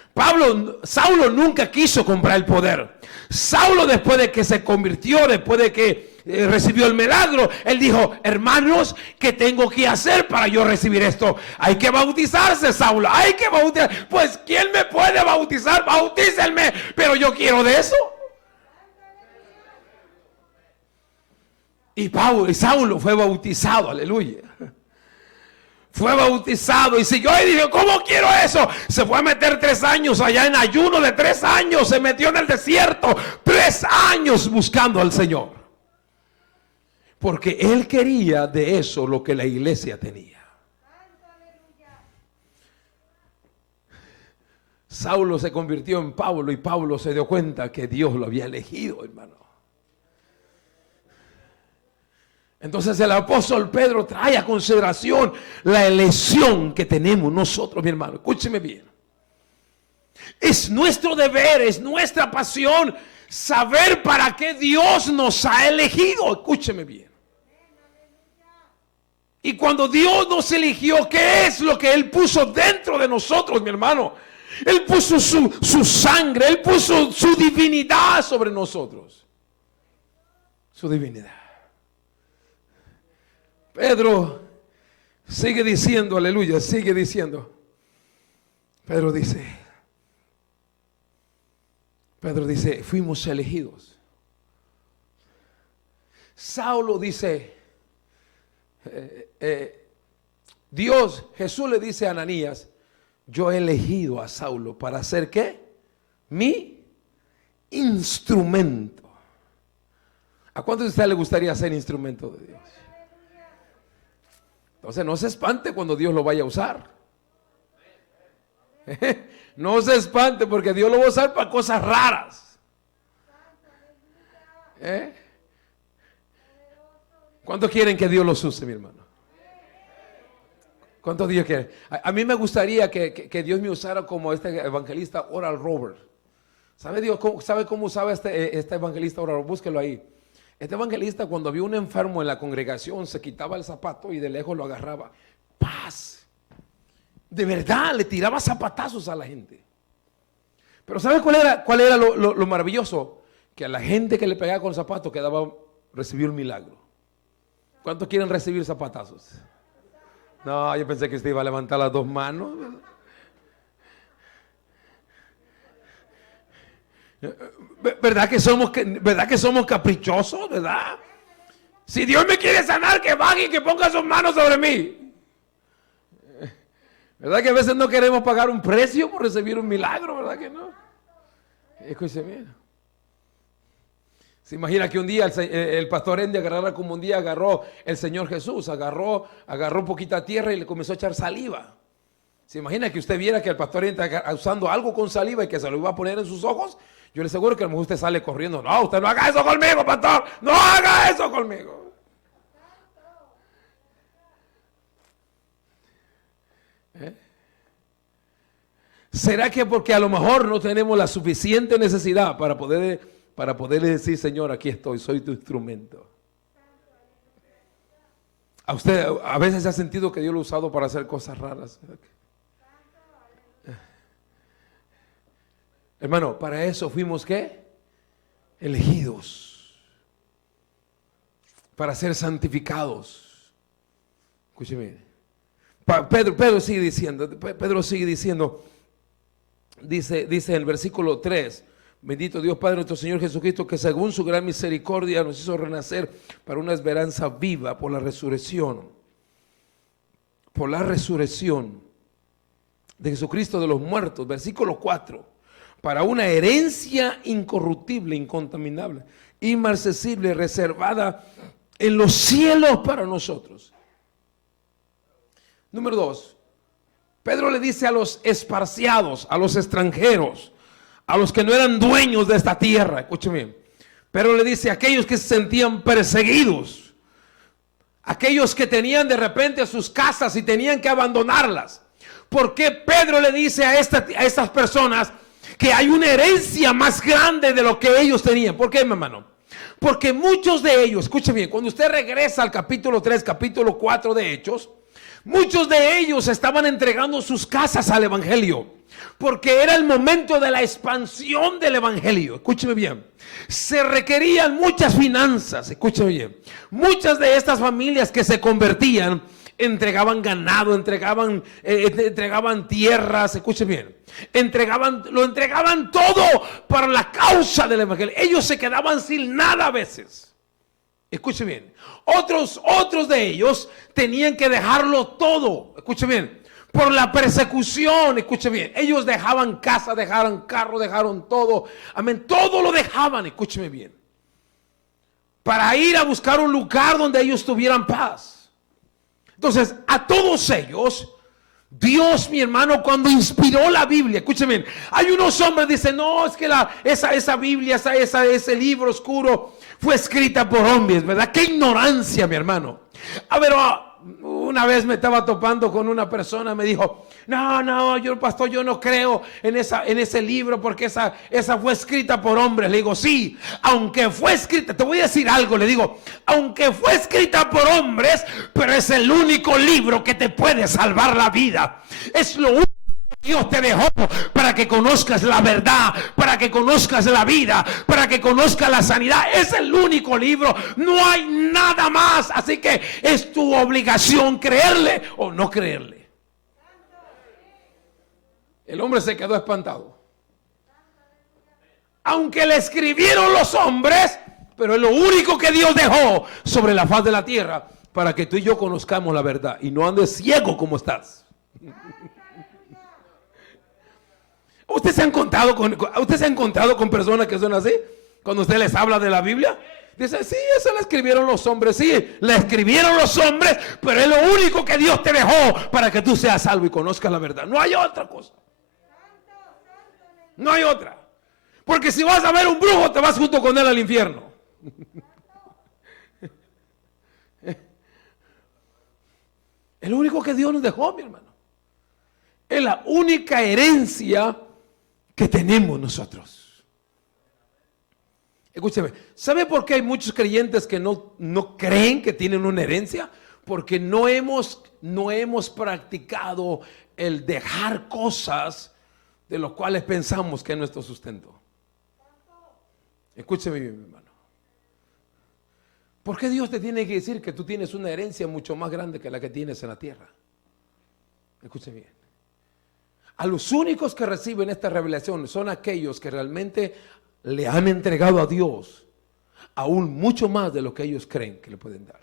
Saulo nunca quiso comprar el poder. Saulo, después de que se convirtió, después de que recibió el milagro, él dijo, hermanos, ¿qué tengo que hacer para yo recibir esto? Hay que bautizarse, Saulo, hay que bautizar. Pues, ¿quién me puede bautizar? Bautícenme, pero yo quiero de eso. Y Saulo fue bautizado, aleluya. Fue bautizado y siguió y dijo, ¿cómo quiero eso? Se fue a meter 3 años allá en ayuno de 3 años. Se metió en el desierto 3 años buscando al Señor. Porque él quería de eso lo que la iglesia tenía. Saulo se convirtió en Pablo y Pablo se dio cuenta que Dios lo había elegido, hermano. Entonces el apóstol Pedro trae a consideración la elección que tenemos nosotros, mi hermano. Escúcheme bien. Es nuestro deber, es nuestra pasión saber para qué Dios nos ha elegido. Escúcheme bien. Y cuando Dios nos eligió, ¿qué es lo que Él puso dentro de nosotros, mi hermano? Él puso su sangre, Él puso su divinidad sobre nosotros. Su divinidad. Pedro sigue diciendo, aleluya, sigue diciendo. Pedro dice, fuimos elegidos. Saulo dice, Jesús le dice a Ananías, yo he elegido a Saulo para hacer ¿qué? Mi instrumento. ¿A cuántos de ustedes le gustaría ser instrumento de Dios? Entonces no se espante cuando Dios lo vaya a usar. No se espante porque Dios lo va a usar para cosas raras. ¿Cuántos quieren que Dios los use, mi hermano? ¿Cuántos Dios quieren? A mí me gustaría que Dios me usara como este evangelista Oral Roberts. ¿Sabe cómo usaba este evangelista Oral Roberts? Búsquelo ahí. Este evangelista, cuando vio un enfermo en la congregación, se quitaba el zapato y de lejos lo agarraba. Paz. De verdad, le tiraba zapatazos a la gente. Pero ¿sabe cuál era lo maravilloso? Que a la gente que le pegaba con el zapato recibió el milagro. ¿Cuántos quieren recibir zapatazos? No, yo pensé que usted iba a levantar las dos manos. ¿Verdad que somos caprichosos? ¿Verdad? Si Dios me quiere sanar, que baje y que ponga sus manos sobre mí. ¿Verdad que a veces no queremos pagar un precio por recibir un milagro? ¿Verdad que no? Escúcheme. Se imagina que un día el pastor Andy agarrara como un día agarró el Señor Jesús, agarró un poquito de tierra y le comenzó a echar saliva. Se imagina que usted viera que el pastor Andy está usando algo con saliva y que se lo iba a poner en sus ojos. Yo le aseguro que a lo mejor usted sale corriendo. No, usted no haga eso conmigo, pastor. No haga eso conmigo. ¿Será que porque a lo mejor no tenemos la suficiente necesidad para poder decir, Señor, aquí estoy, soy tu instrumento? A usted a veces se ha sentido que Dios lo ha usado para hacer cosas raras. Hermano, para eso fuimos, ¿qué? Elegidos. Para ser santificados. Escúcheme. Pedro sigue diciendo, dice en el versículo 3, bendito Dios Padre nuestro Señor Jesucristo, que según su gran misericordia nos hizo renacer para una esperanza viva por la resurrección de Jesucristo de los muertos. Versículo 4, para una herencia incorruptible, incontaminable, inmarcesible, reservada en los cielos para nosotros. Número 2, Pedro le dice a los esparciados, a los extranjeros, a los que no eran dueños de esta tierra, escúcheme, Pedro le dice a aquellos que se sentían perseguidos, aquellos que tenían de repente sus casas y tenían que abandonarlas. ¿Por qué Pedro le dice a estas personas que hay una herencia más grande de lo que ellos tenían? ¿Por qué, mi hermano? Porque muchos de ellos, escuche bien, cuando usted regresa al capítulo 3, capítulo 4 de Hechos, muchos de ellos estaban entregando sus casas al evangelio, porque era el momento de la expansión del evangelio. Escúcheme bien, se requerían muchas finanzas. Escúcheme bien, muchas de estas familias que se convertían entregaban ganado, entregaban tierras. Escúcheme bien, lo entregaban todo para la causa del evangelio. Ellos se quedaban sin nada a veces. Escuche bien, otros de ellos tenían que dejarlo todo. Escuche bien, por la persecución. Escuche bien, ellos dejaban casa, dejaron carro, dejaron todo. Amén, todo lo dejaban. Escúcheme bien, para ir a buscar un lugar donde ellos tuvieran paz. Entonces, a todos ellos, Dios, mi hermano, cuando inspiró la Biblia, escúcheme, hay unos hombres que dicen, no, es que esa Biblia, ese libro oscuro fue escrita por hombres, ¿verdad? Qué ignorancia, mi hermano. A ver, una vez me estaba topando con una persona, me dijo, no, pastor, yo no creo en ese libro porque esa fue escrita por hombres. Le digo, sí, aunque fue escrita, te voy a decir algo, le digo, aunque fue escrita por hombres, pero es el único libro que te puede salvar la vida. Es lo único que Dios te dejó para que conozcas la verdad, para que conozcas la vida, para que conozcas la sanidad. Es el único libro, no hay nada más. Así que es tu obligación creerle o no creerle. El hombre se quedó espantado. Aunque le escribieron los hombres, pero es lo único que Dios dejó sobre la faz de la tierra para que tú y yo conozcamos la verdad y no andes ciego como estás. ¿Usted se ha encontrado con personas que son así? Cuando usted les habla de la Biblia, dice, sí, eso le escribieron los hombres. Sí, le escribieron los hombres, pero es lo único que Dios te dejó para que tú seas salvo y conozcas la verdad. No hay otra cosa. No hay otra. Porque si vas a ver un brujo, te vas junto con él al infierno. Es lo único que Dios nos dejó, mi hermano. Es la única herencia que tenemos nosotros. Escúcheme, ¿sabe por qué hay muchos creyentes que no creen que tienen una herencia? Porque no hemos practicado el dejar cosas de los cuales pensamos que es nuestro sustento. Escúcheme bien, mi hermano. ¿Por qué Dios te tiene que decir que tú tienes una herencia mucho más grande que la que tienes en la tierra? Escúcheme bien. A los únicos que reciben esta revelación son aquellos que realmente le han entregado a Dios aún mucho más de lo que ellos creen que le pueden dar.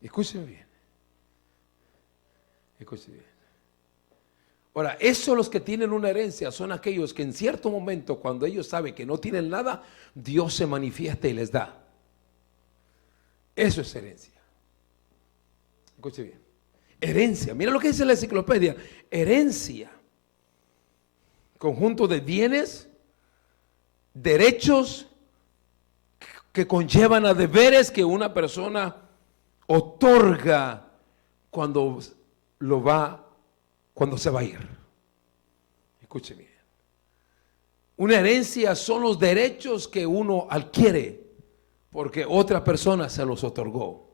Escúcheme bien. Escúcheme bien. Ahora, esos los que tienen una herencia son aquellos que en cierto momento, cuando ellos saben que no tienen nada, Dios se manifiesta y les da. Eso es herencia. Escuche bien. Herencia, mira lo que dice la enciclopedia. Herencia, conjunto de bienes, derechos que conllevan a deberes que una persona otorga cuando se va a ir. Escuche bien. Una herencia son los derechos que uno adquiere porque otra persona se los otorgó.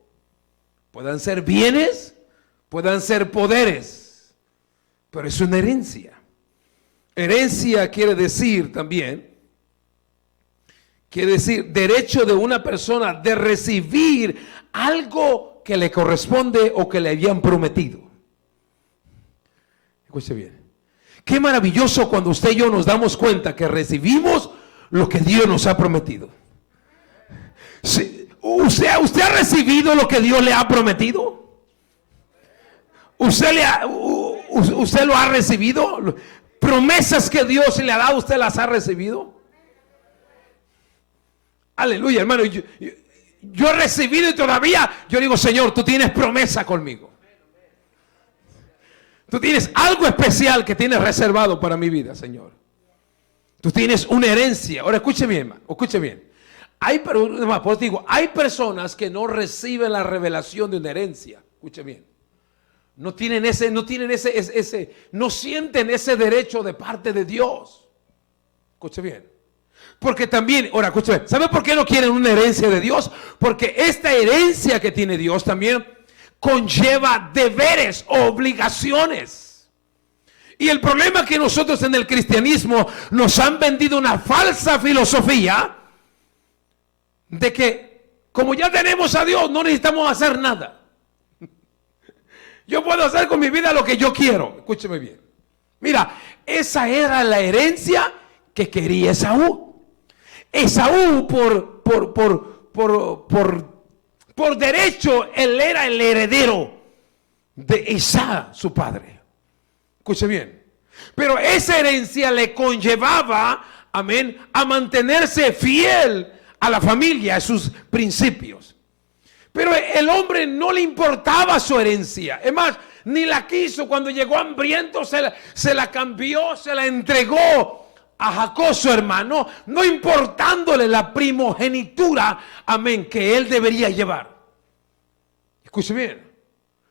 Puedan ser bienes, puedan ser poderes, pero es una herencia. Herencia quiere decir derecho de una persona de recibir algo que le corresponde o que le habían prometido. Escuche bien. Qué maravilloso cuando usted y yo nos damos cuenta que recibimos lo que Dios nos ha prometido. Sí, ¿usted ha recibido lo que Dios le ha prometido? ¿Usted lo ha recibido? Promesas que Dios le ha dado, ¿usted las ha recibido? Aleluya, hermano. Yo he recibido y todavía yo digo, Señor, tú tienes promesa conmigo. Tú tienes algo especial que tienes reservado para mi vida, Señor. Tú tienes una herencia. Ahora escuche bien, hermano, escuche bien. Hay personas que no reciben la revelación de una herencia. Escuche bien. No sienten ese derecho de parte de Dios. Escuche bien. Porque también, ahora escuche bien, ¿sabe por qué no quieren una herencia de Dios? Porque esta herencia que tiene Dios también conlleva deberes, obligaciones. Y el problema es que nosotros en el cristianismo nos han vendido una falsa filosofía de que como ya tenemos a Dios no necesitamos hacer nada. Yo puedo hacer con mi vida lo que yo quiero. Escúcheme bien. Mira, esa era la herencia que quería Esaú. Esaú por derecho, él era el heredero de Isaac, su padre. Escuche bien. Pero esa herencia le conllevaba, amén, a mantenerse fiel a la familia, a sus principios. Pero el hombre no le importaba su herencia. Es más, ni la quiso. Cuando llegó hambriento se la cambió, se la entregó a Jacob, su hermano, no importándole la primogenitura, amén, que él debería llevar. Escuche bien.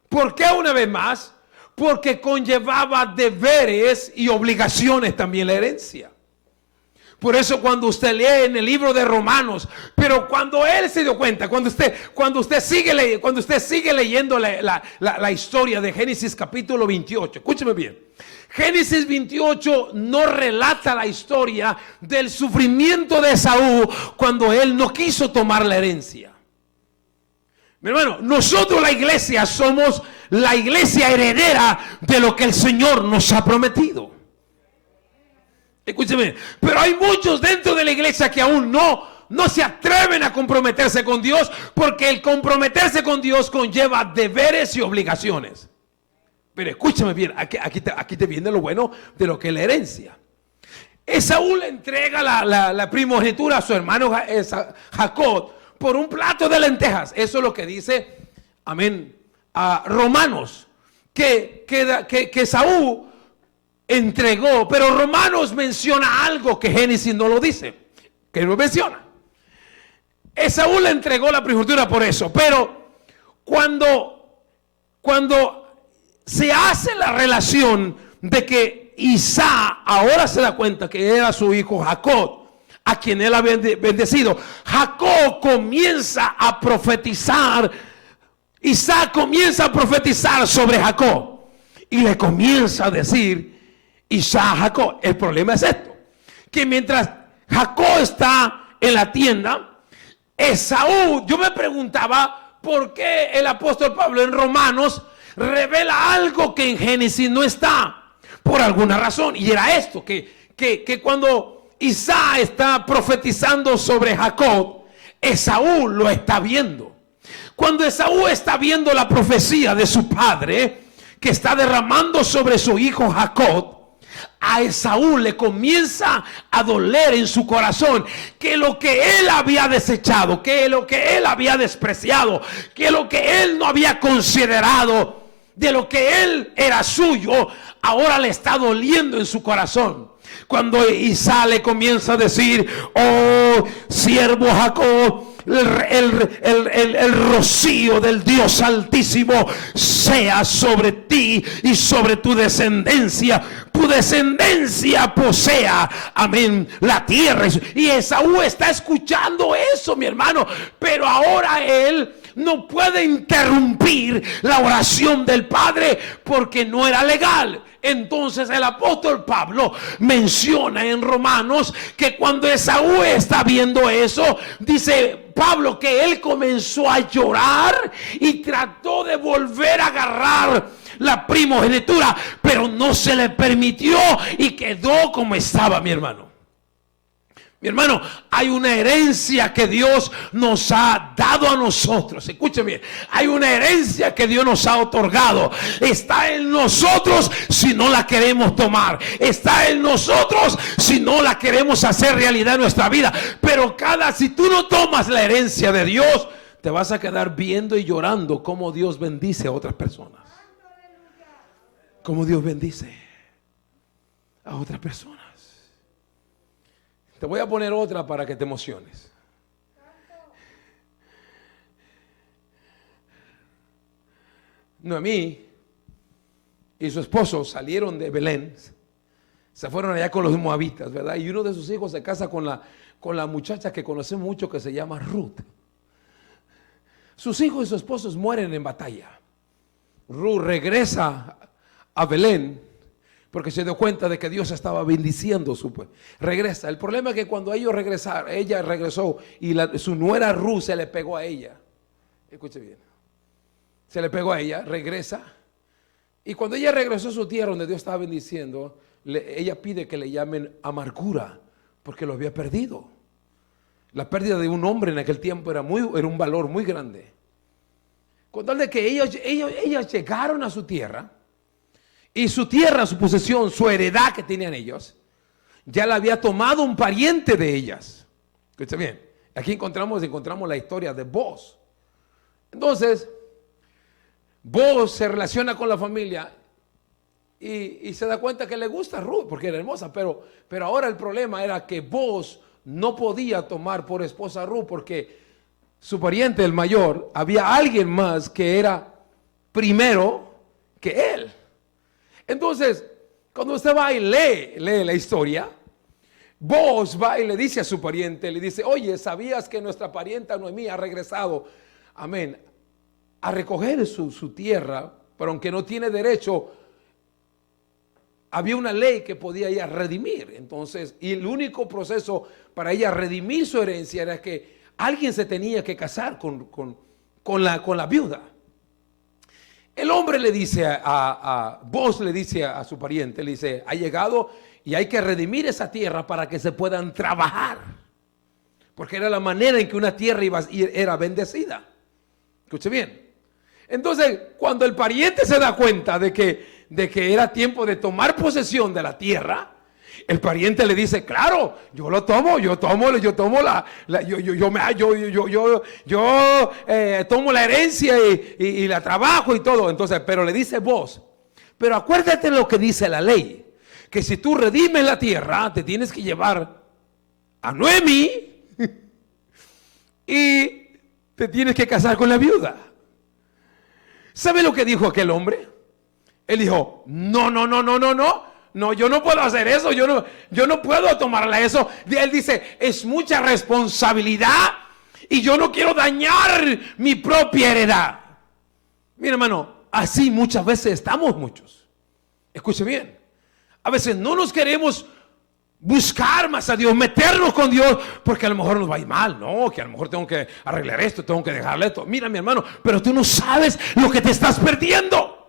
¿Por qué una vez más? Porque conllevaba deberes y obligaciones también la herencia. Por eso cuando usted lee en el libro de Romanos, pero cuando él se dio cuenta, cuando usted sigue leyendo la historia de Génesis capítulo 28, escúcheme bien. Génesis 28 no relata la historia del sufrimiento de Esaú cuando él no quiso tomar la herencia. Mi hermano, nosotros la iglesia somos la iglesia heredera de lo que el Señor nos ha prometido. Escúcheme, pero hay muchos dentro de la iglesia que aún no se atreven a comprometerse con Dios, porque el comprometerse con Dios conlleva deberes y obligaciones. Pero escúchame bien, aquí te viene lo bueno de lo que es la herencia. Esaú le entrega la primogenitura a su hermano Jacob por un plato de lentejas. Eso es lo que dice, amén, a Romanos, que Esaú entregó, pero Romanos menciona algo que Génesis no lo dice, que no menciona. Esaú le entregó la primogenitura por eso, pero cuando se hace la relación de que Isaac ahora se da cuenta que era su hijo Jacob, a quien él había bendecido, Jacob comienza a profetizar, Isaac comienza a profetizar sobre Jacob y le comienza a decir Isaac, Jacob. El problema es esto, que mientras Jacob está en la tienda, Esaú, yo me preguntaba por qué el apóstol Pablo en Romanos revela algo que en Génesis no está, por alguna razón, y era esto, que cuando Isaac está profetizando sobre Jacob, Esaú lo está viendo. Cuando Esaú está viendo la profecía de su padre, que está derramando sobre su hijo Jacob, a Esaú le comienza a doler en su corazón que lo que él había desechado, que lo que él había despreciado, que lo que él no había considerado, de lo que él era suyo, ahora le está doliendo en su corazón. Cuando Isaac le comienza a decir: oh siervo Jacob, el rocío del Dios Altísimo sea sobre ti y sobre tu descendencia posea, amén, la tierra. Y Esaú está escuchando eso, mi hermano, pero ahora él no puede interrumpir la oración del padre porque no era legal. Entonces el apóstol Pablo menciona en Romanos que cuando Esaú está viendo eso, dice Pablo que él comenzó a llorar y trató de volver a agarrar la primogenitura, pero no se le permitió y quedó como estaba, mi hermano. Mi hermano, hay una herencia que Dios nos ha dado a nosotros. Escuchen bien, hay una herencia que Dios nos ha otorgado. Está en nosotros si no la queremos tomar. Está en nosotros si no la queremos hacer realidad en nuestra vida. Pero si tú no tomas la herencia de Dios, te vas a quedar viendo y llorando cómo Dios bendice a otras personas. Cómo Dios bendice a otras personas. Te voy a poner otra para que te emociones. Noemí y su esposo salieron de Belén, se fueron allá con los moabitas, ¿verdad? Y uno de sus hijos se casa con la muchacha que conocemos mucho, que se llama Ruth. Sus hijos y sus esposos mueren en batalla. Ruth regresa a Belén porque se dio cuenta de que Dios estaba bendiciendo su pueblo. Regresa. El problema es que cuando ellos regresaron, ella regresó y su nuera Ruth se le pegó a ella. Escuche bien. Se le pegó a ella, regresa. Y cuando ella regresó a su tierra donde Dios estaba bendiciendo, ella pide que le llamen amargura porque lo había perdido. La pérdida de un hombre en aquel tiempo era un valor muy grande. Con tal de que ellas llegaron a su tierra. Y su tierra, su posesión, su heredad que tenían ellos, ya la había tomado un pariente de ellas. Escuchen bien, aquí encontramos la historia de Boaz. Entonces, Boaz se relaciona con la familia y se da cuenta que le gusta a Ruth porque era hermosa, pero ahora el problema era que Boaz no podía tomar por esposa a Ruth porque su pariente, el mayor, había alguien más que era primero que él. Entonces, cuando usted va y lee la historia, Boaz va y le dice a su pariente, le dice: oye, ¿sabías que nuestra parienta Noemí ha regresado, amén, a recoger su tierra, pero aunque no tiene derecho, había una ley que podía ella redimir? Entonces, y el único proceso para ella redimir su herencia era que alguien se tenía que casar con la viuda. El hombre le dice Boaz le dice a su pariente, le dice: ha llegado y hay que redimir esa tierra para que se puedan trabajar. Porque era la manera en que una tierra era bendecida. Escuche bien. Entonces, cuando el pariente se da cuenta de que era tiempo de tomar posesión de la tierra, el pariente le dice: claro, yo tomo la herencia y la trabajo y todo. Entonces, pero le dice Boaz: pero acuérdate lo que dice la ley. que si tú redimes la tierra, te tienes que llevar a Noemi y te tienes que casar con la viuda. ¿Sabe lo que dijo aquel hombre? Él dijo, no, yo no puedo hacer eso, yo no puedo tomarla eso. Él dice, es mucha responsabilidad y yo no quiero dañar mi propia heredad. Mira, hermano, así muchas veces estamos muchos. Escuche bien, a veces no nos queremos buscar más a Dios, meternos con Dios, porque a lo mejor nos va a ir mal, no, que a lo mejor tengo que arreglar esto, tengo que dejarle esto. Mira, mi hermano, pero tú no sabes lo que te estás perdiendo.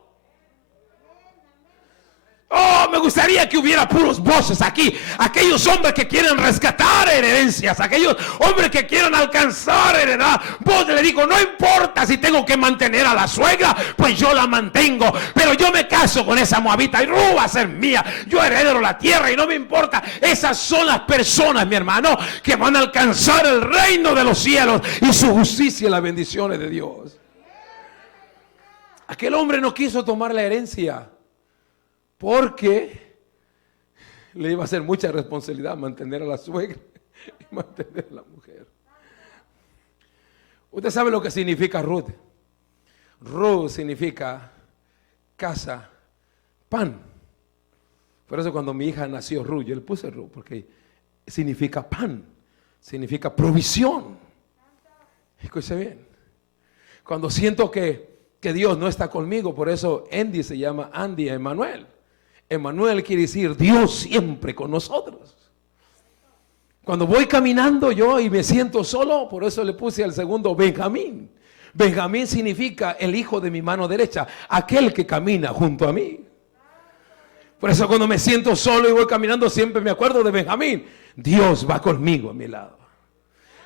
Oh, me gustaría que hubiera puros voces aquí, aquellos hombres que quieren rescatar herencias, aquellos hombres que quieren alcanzar heredad. Vos le digo, no importa si tengo que mantener a la suegra, pues yo la mantengo, pero yo me caso con esa moabita y va a ser mía, yo heredo la tierra y no me importa. Esas son las personas, mi hermano, que van a alcanzar el reino de los cielos y su justicia y las bendiciones de Dios. Aquel hombre no quiso tomar la herencia porque le iba a ser mucha responsabilidad mantener a la suegra y mantener a la mujer. Usted sabe lo que significa Ruth. Ruth significa casa, pan. Por eso cuando mi hija nació Ruth, yo le puse Ruth porque significa pan, significa provisión. Escuche bien. Cuando siento que Dios no está conmigo, por eso Andy se llama Andy Emmanuel. Emmanuel quiere decir Dios siempre con nosotros. Cuando voy caminando yo y me siento solo, por eso le puse al segundo Benjamín. Benjamín significa el hijo de mi mano derecha, aquel que camina junto a mí. Por eso cuando me siento solo y voy caminando siempre me acuerdo de Benjamín. Dios va conmigo a mi lado.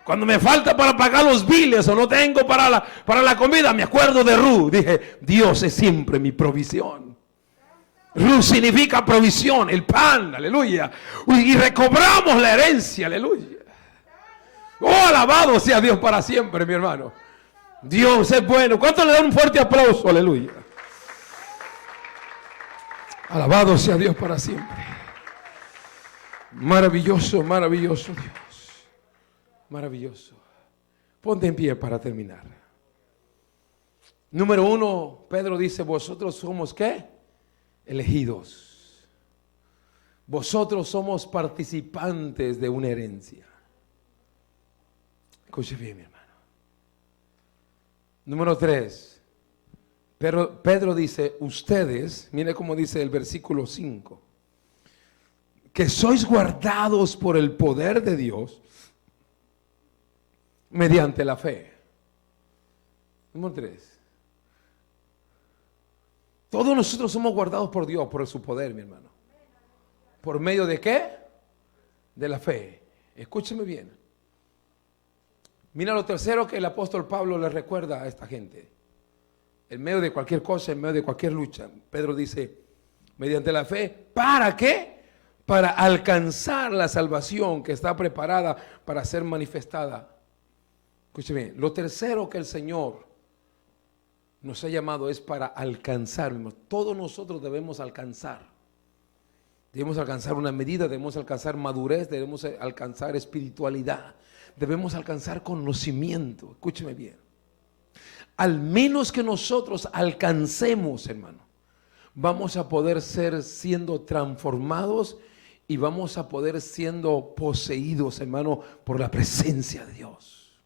Cuando me falta para pagar los biles o no tengo para la comida, me acuerdo de Ruth. Dije, Dios es siempre mi provisión. Ruth significa provisión, el pan, aleluya. Y recobramos la herencia, aleluya. Oh, alabado sea Dios para siempre, mi hermano. Dios es bueno. ¿Cuánto le dan un fuerte aplauso? Aleluya. Alabado sea Dios para siempre. Maravilloso, maravilloso Dios. Maravilloso. Ponte en pie para terminar. Número 1, Pedro dice, vosotros somos ¿qué? Elegidos. Vosotros somos participantes de una herencia. Escuche bien, mi hermano. Número 3, Pedro dice, ustedes, mire cómo dice el versículo 5, que sois guardados por el poder de Dios mediante la fe. Número 3. Todos nosotros somos guardados por Dios, por su poder, mi hermano. ¿Por medio de qué? De la fe. Escúcheme bien. Mira lo tercero que el apóstol Pablo le recuerda a esta gente. En medio de cualquier cosa, en medio de cualquier lucha, Pedro dice, mediante la fe, ¿para qué? Para alcanzar la salvación que está preparada para ser manifestada. Escúcheme, lo tercero que el Señor nos ha llamado es para alcanzar. Todos nosotros debemos alcanzar. Debemos alcanzar una medida, debemos alcanzar madurez, debemos alcanzar espiritualidad, debemos alcanzar conocimiento. Escúcheme bien. Al menos que nosotros alcancemos, hermano, vamos a poder ser siendo transformados y vamos a poder siendo poseídos, hermano, por la presencia de Dios.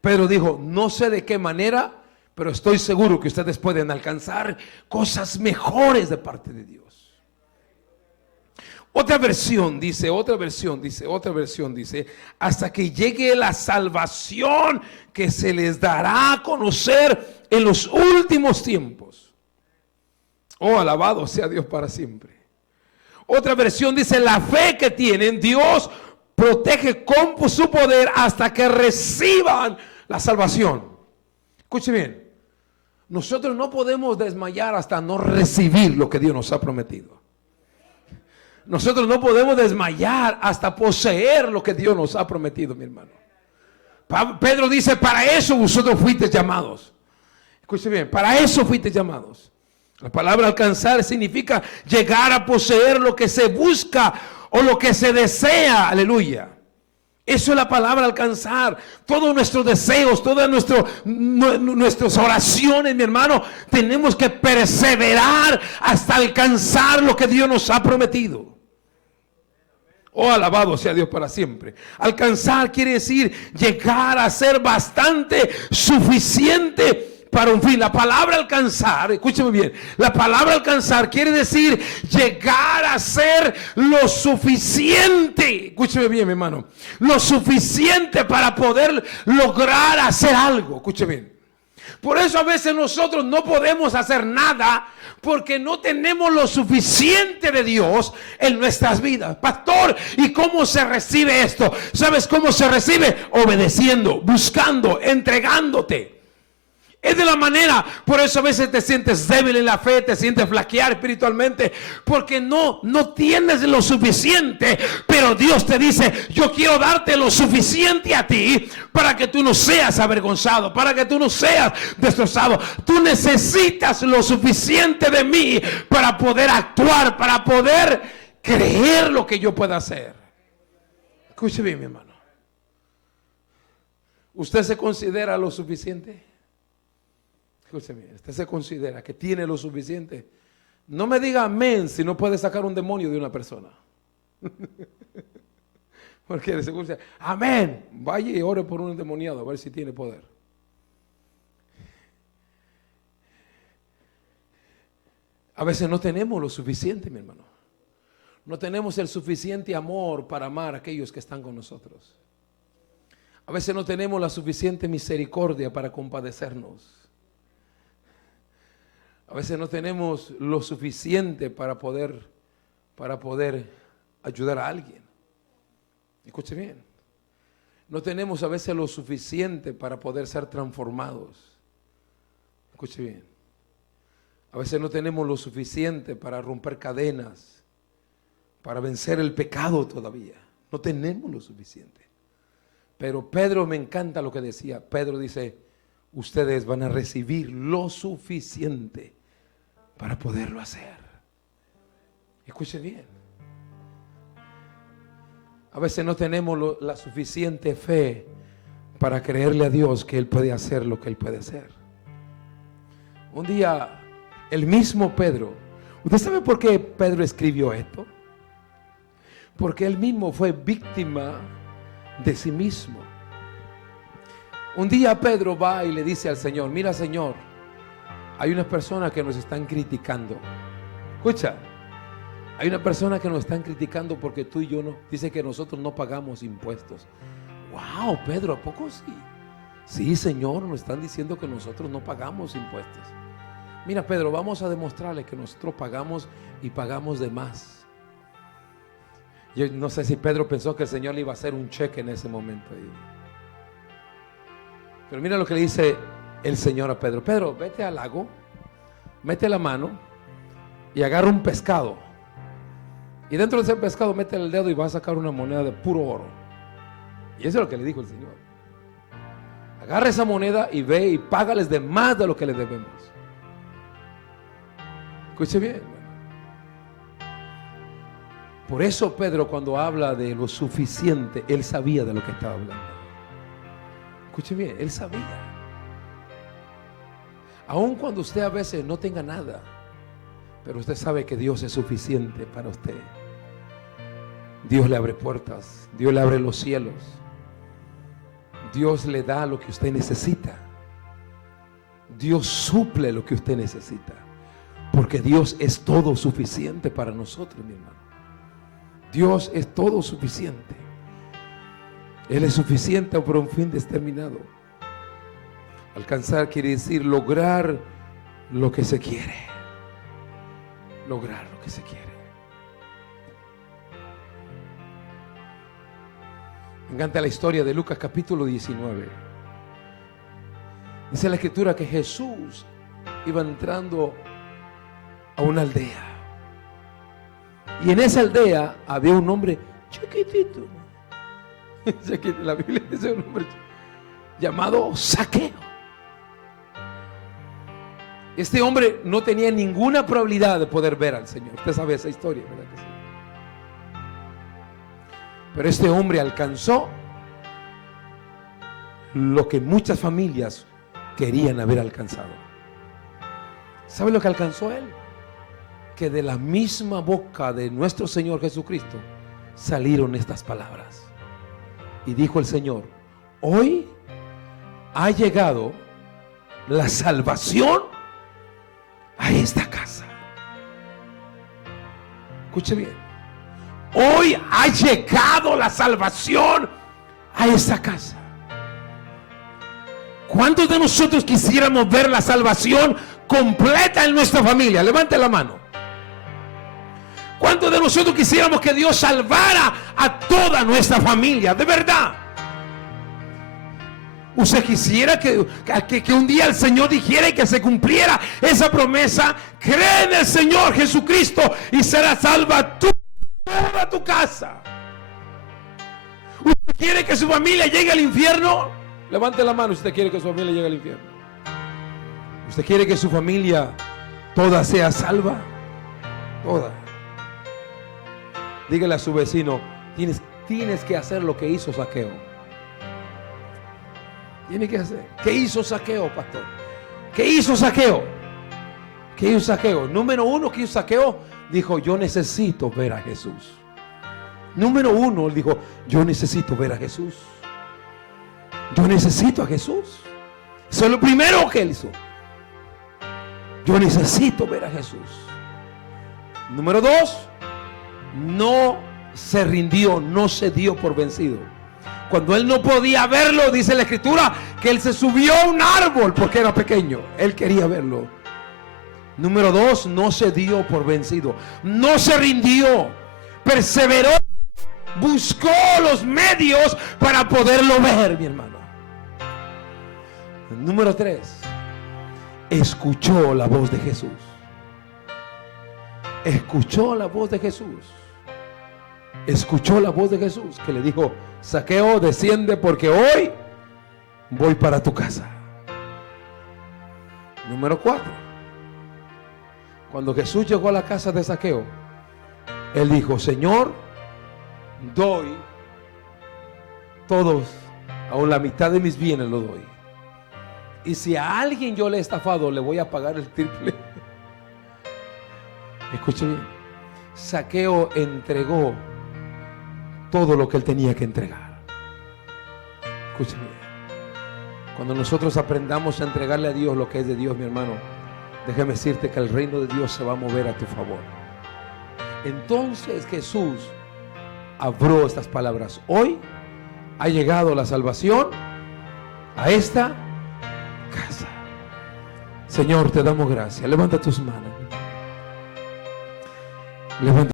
Pedro dijo, no sé de qué manera, pero estoy seguro que ustedes pueden alcanzar cosas mejores de parte de Dios. Otra versión dice, hasta que llegue la salvación que se les dará a conocer en los últimos tiempos. Oh, alabado sea Dios para siempre. Otra versión dice, la fe que tienen, Dios protege con su poder hasta que reciban la salvación. Escuche bien, nosotros no podemos desmayar hasta no recibir lo que Dios nos ha prometido. Nosotros no podemos desmayar hasta poseer lo que Dios nos ha prometido, mi hermano. Pedro dice, para eso vosotros fuisteis llamados. Escuche bien, para eso fuisteis llamados. La palabra alcanzar significa llegar a poseer lo que se busca o lo que se desea. Aleluya. Eso es la palabra alcanzar. Todos nuestros deseos, todas nuestras oraciones, mi hermano, tenemos que perseverar hasta alcanzar lo que Dios nos ha prometido. Oh, alabado sea Dios para siempre. Alcanzar quiere decir llegar a ser bastante suficiente para un fin. La palabra alcanzar, escúcheme bien, la palabra alcanzar quiere decir llegar a ser lo suficiente. Escúcheme bien, mi hermano. Lo suficiente para poder lograr hacer algo. Escúcheme bien. Por eso a veces nosotros no podemos hacer nada porque no tenemos lo suficiente de Dios en nuestras vidas. Pastor, ¿y cómo se recibe esto? ¿Sabes cómo se recibe? Obedeciendo, buscando, entregándote. Es de la manera, por eso a veces te sientes débil en la fe, te sientes flaquear espiritualmente, porque no tienes lo suficiente, pero Dios te dice, yo quiero darte lo suficiente a ti para que tú no seas avergonzado, para que tú no seas destrozado. Tú necesitas lo suficiente de mí para poder actuar, para poder creer lo que yo pueda hacer. Escuche bien, mi hermano. ¿Usted se considera lo suficiente? Escúcheme, usted se considera que tiene lo suficiente. No me diga amén si no puede sacar un demonio de una persona. Porque se dice, amén, vaya y ore por un endemoniado a ver si tiene poder. A veces no tenemos lo suficiente, mi hermano. No tenemos el suficiente amor para amar a aquellos que están con nosotros. A veces no tenemos la suficiente misericordia para compadecernos. A veces no tenemos lo suficiente para poder ayudar a alguien. Escuche bien. No tenemos a veces lo suficiente para poder ser transformados. Escuche bien. A veces no tenemos lo suficiente para romper cadenas, para vencer el pecado todavía. No tenemos lo suficiente. Pero Pedro, me encanta lo que decía. Pedro dice, ustedes van a recibir lo suficiente para poderlo hacer. Escuche bien. A veces no tenemos la suficiente fe para creerle a Dios que Él puede hacer lo que Él puede hacer. Un día, el mismo Pedro, ¿usted sabe por qué Pedro escribió esto? Porque él mismo fue víctima de sí mismo. Un día Pedro va y le dice al Señor, mira Señor, hay unas personas que nos están criticando. Escucha, hay una persona que nos están criticando porque tú y yo no, dice que nosotros no pagamos impuestos. Wow, Pedro, ¿a poco sí? Sí, Señor, nos están diciendo que nosotros no pagamos impuestos. Mira, Pedro, vamos a demostrarle que nosotros pagamos y pagamos de más. Yo no sé si Pedro pensó que el Señor le iba a hacer un cheque en ese momento. Pero mira lo que le dice el Señor a Pedro. Pedro, vete al lago, mete la mano y agarra un pescado. Y dentro de ese pescado mete el dedo y va a sacar una moneda de puro oro. Y eso es lo que le dijo el Señor. Agarra esa moneda y ve y págales de más de lo que le debemos. Escuche bien. Por eso Pedro, cuando habla de lo suficiente, él sabía de lo que estaba hablando. Escuche bien, él sabía. Aun cuando usted a veces no tenga nada, pero usted sabe que Dios es suficiente para usted. Dios le abre puertas, Dios le abre los cielos, Dios le da lo que usted necesita, Dios suple lo que usted necesita, porque Dios es todo suficiente para nosotros, mi hermano. Dios es todo suficiente. Él es suficiente por un fin determinado. Alcanzar quiere decir lograr lo que se quiere. Lograr lo que se quiere. Me encanta la historia de Lucas capítulo 19. Dice la escritura que Jesús iba entrando a una aldea. Y en esa aldea había un hombre chiquitito. La Biblia dice un hombre llamado Zaqueo. Este hombre no tenía ninguna probabilidad de poder ver al Señor. Usted sabe esa historia, ¿verdad que sí? Pero este hombre alcanzó lo que muchas familias querían haber alcanzado. ¿Sabe lo que alcanzó él? Que de la misma boca de nuestro Señor Jesucristo salieron estas palabras. Y dijo el Señor: hoy ha llegado la salvación a esta casa. Escuche bien. Hoy ha llegado la salvación a esta casa. ¿Cuántos de nosotros quisiéramos ver la salvación completa en nuestra familia? Levante la mano. ¿Cuántos de nosotros quisiéramos que Dios salvara a toda nuestra familia? De verdad. ¿Usted quisiera que un día el Señor dijera y que se cumpliera esa promesa? Cree en el Señor Jesucristo y será salva toda tu casa. ¿Usted quiere que su familia llegue al infierno? Levante la mano si usted quiere que su familia llegue al infierno. ¿Usted quiere que su familia toda sea salva? Toda. Dígale a su vecino: tienes que hacer lo que hizo Zaqueo. Tiene que hacer. ¿Qué hizo Zaqueo, pastor? ¿Qué hizo Zaqueo? ¿Qué hizo Zaqueo? Número uno, ¿qué hizo Zaqueo? Dijo: yo necesito ver a Jesús. Número uno, él dijo: yo necesito ver a Jesús. Yo necesito a Jesús. Eso es lo primero que él hizo. Yo necesito ver a Jesús. Número dos, no se rindió, no se dio por vencido. Cuando él no podía verlo, dice la Escritura que él se subió a un árbol porque era pequeño. Él quería verlo. Número dos, no se dio por vencido. No se rindió. Perseveró. Buscó los medios para poderlo ver, mi hermano. Número tres, escuchó la voz de Jesús. Escuchó la voz de Jesús. Escuchó la voz de Jesús que le dijo: Zaqueo, desciende porque hoy voy para tu casa. Número cuatro, cuando Jesús llegó a la casa de Zaqueo, él dijo: Señor, doy todos, aún la mitad de mis bienes lo doy. Y si a alguien yo le he estafado, le voy a pagar el triple. Escuche bien. Zaqueo entregó todo lo que él tenía que entregar. Escuche bien. Cuando nosotros aprendamos a entregarle a Dios lo que es de Dios, mi hermano, déjame decirte que el reino de Dios se va a mover a tu favor. Entonces Jesús habló estas palabras: hoy ha llegado la salvación a esta casa. Señor, te damos gracias. Levanta tus manos. Levanta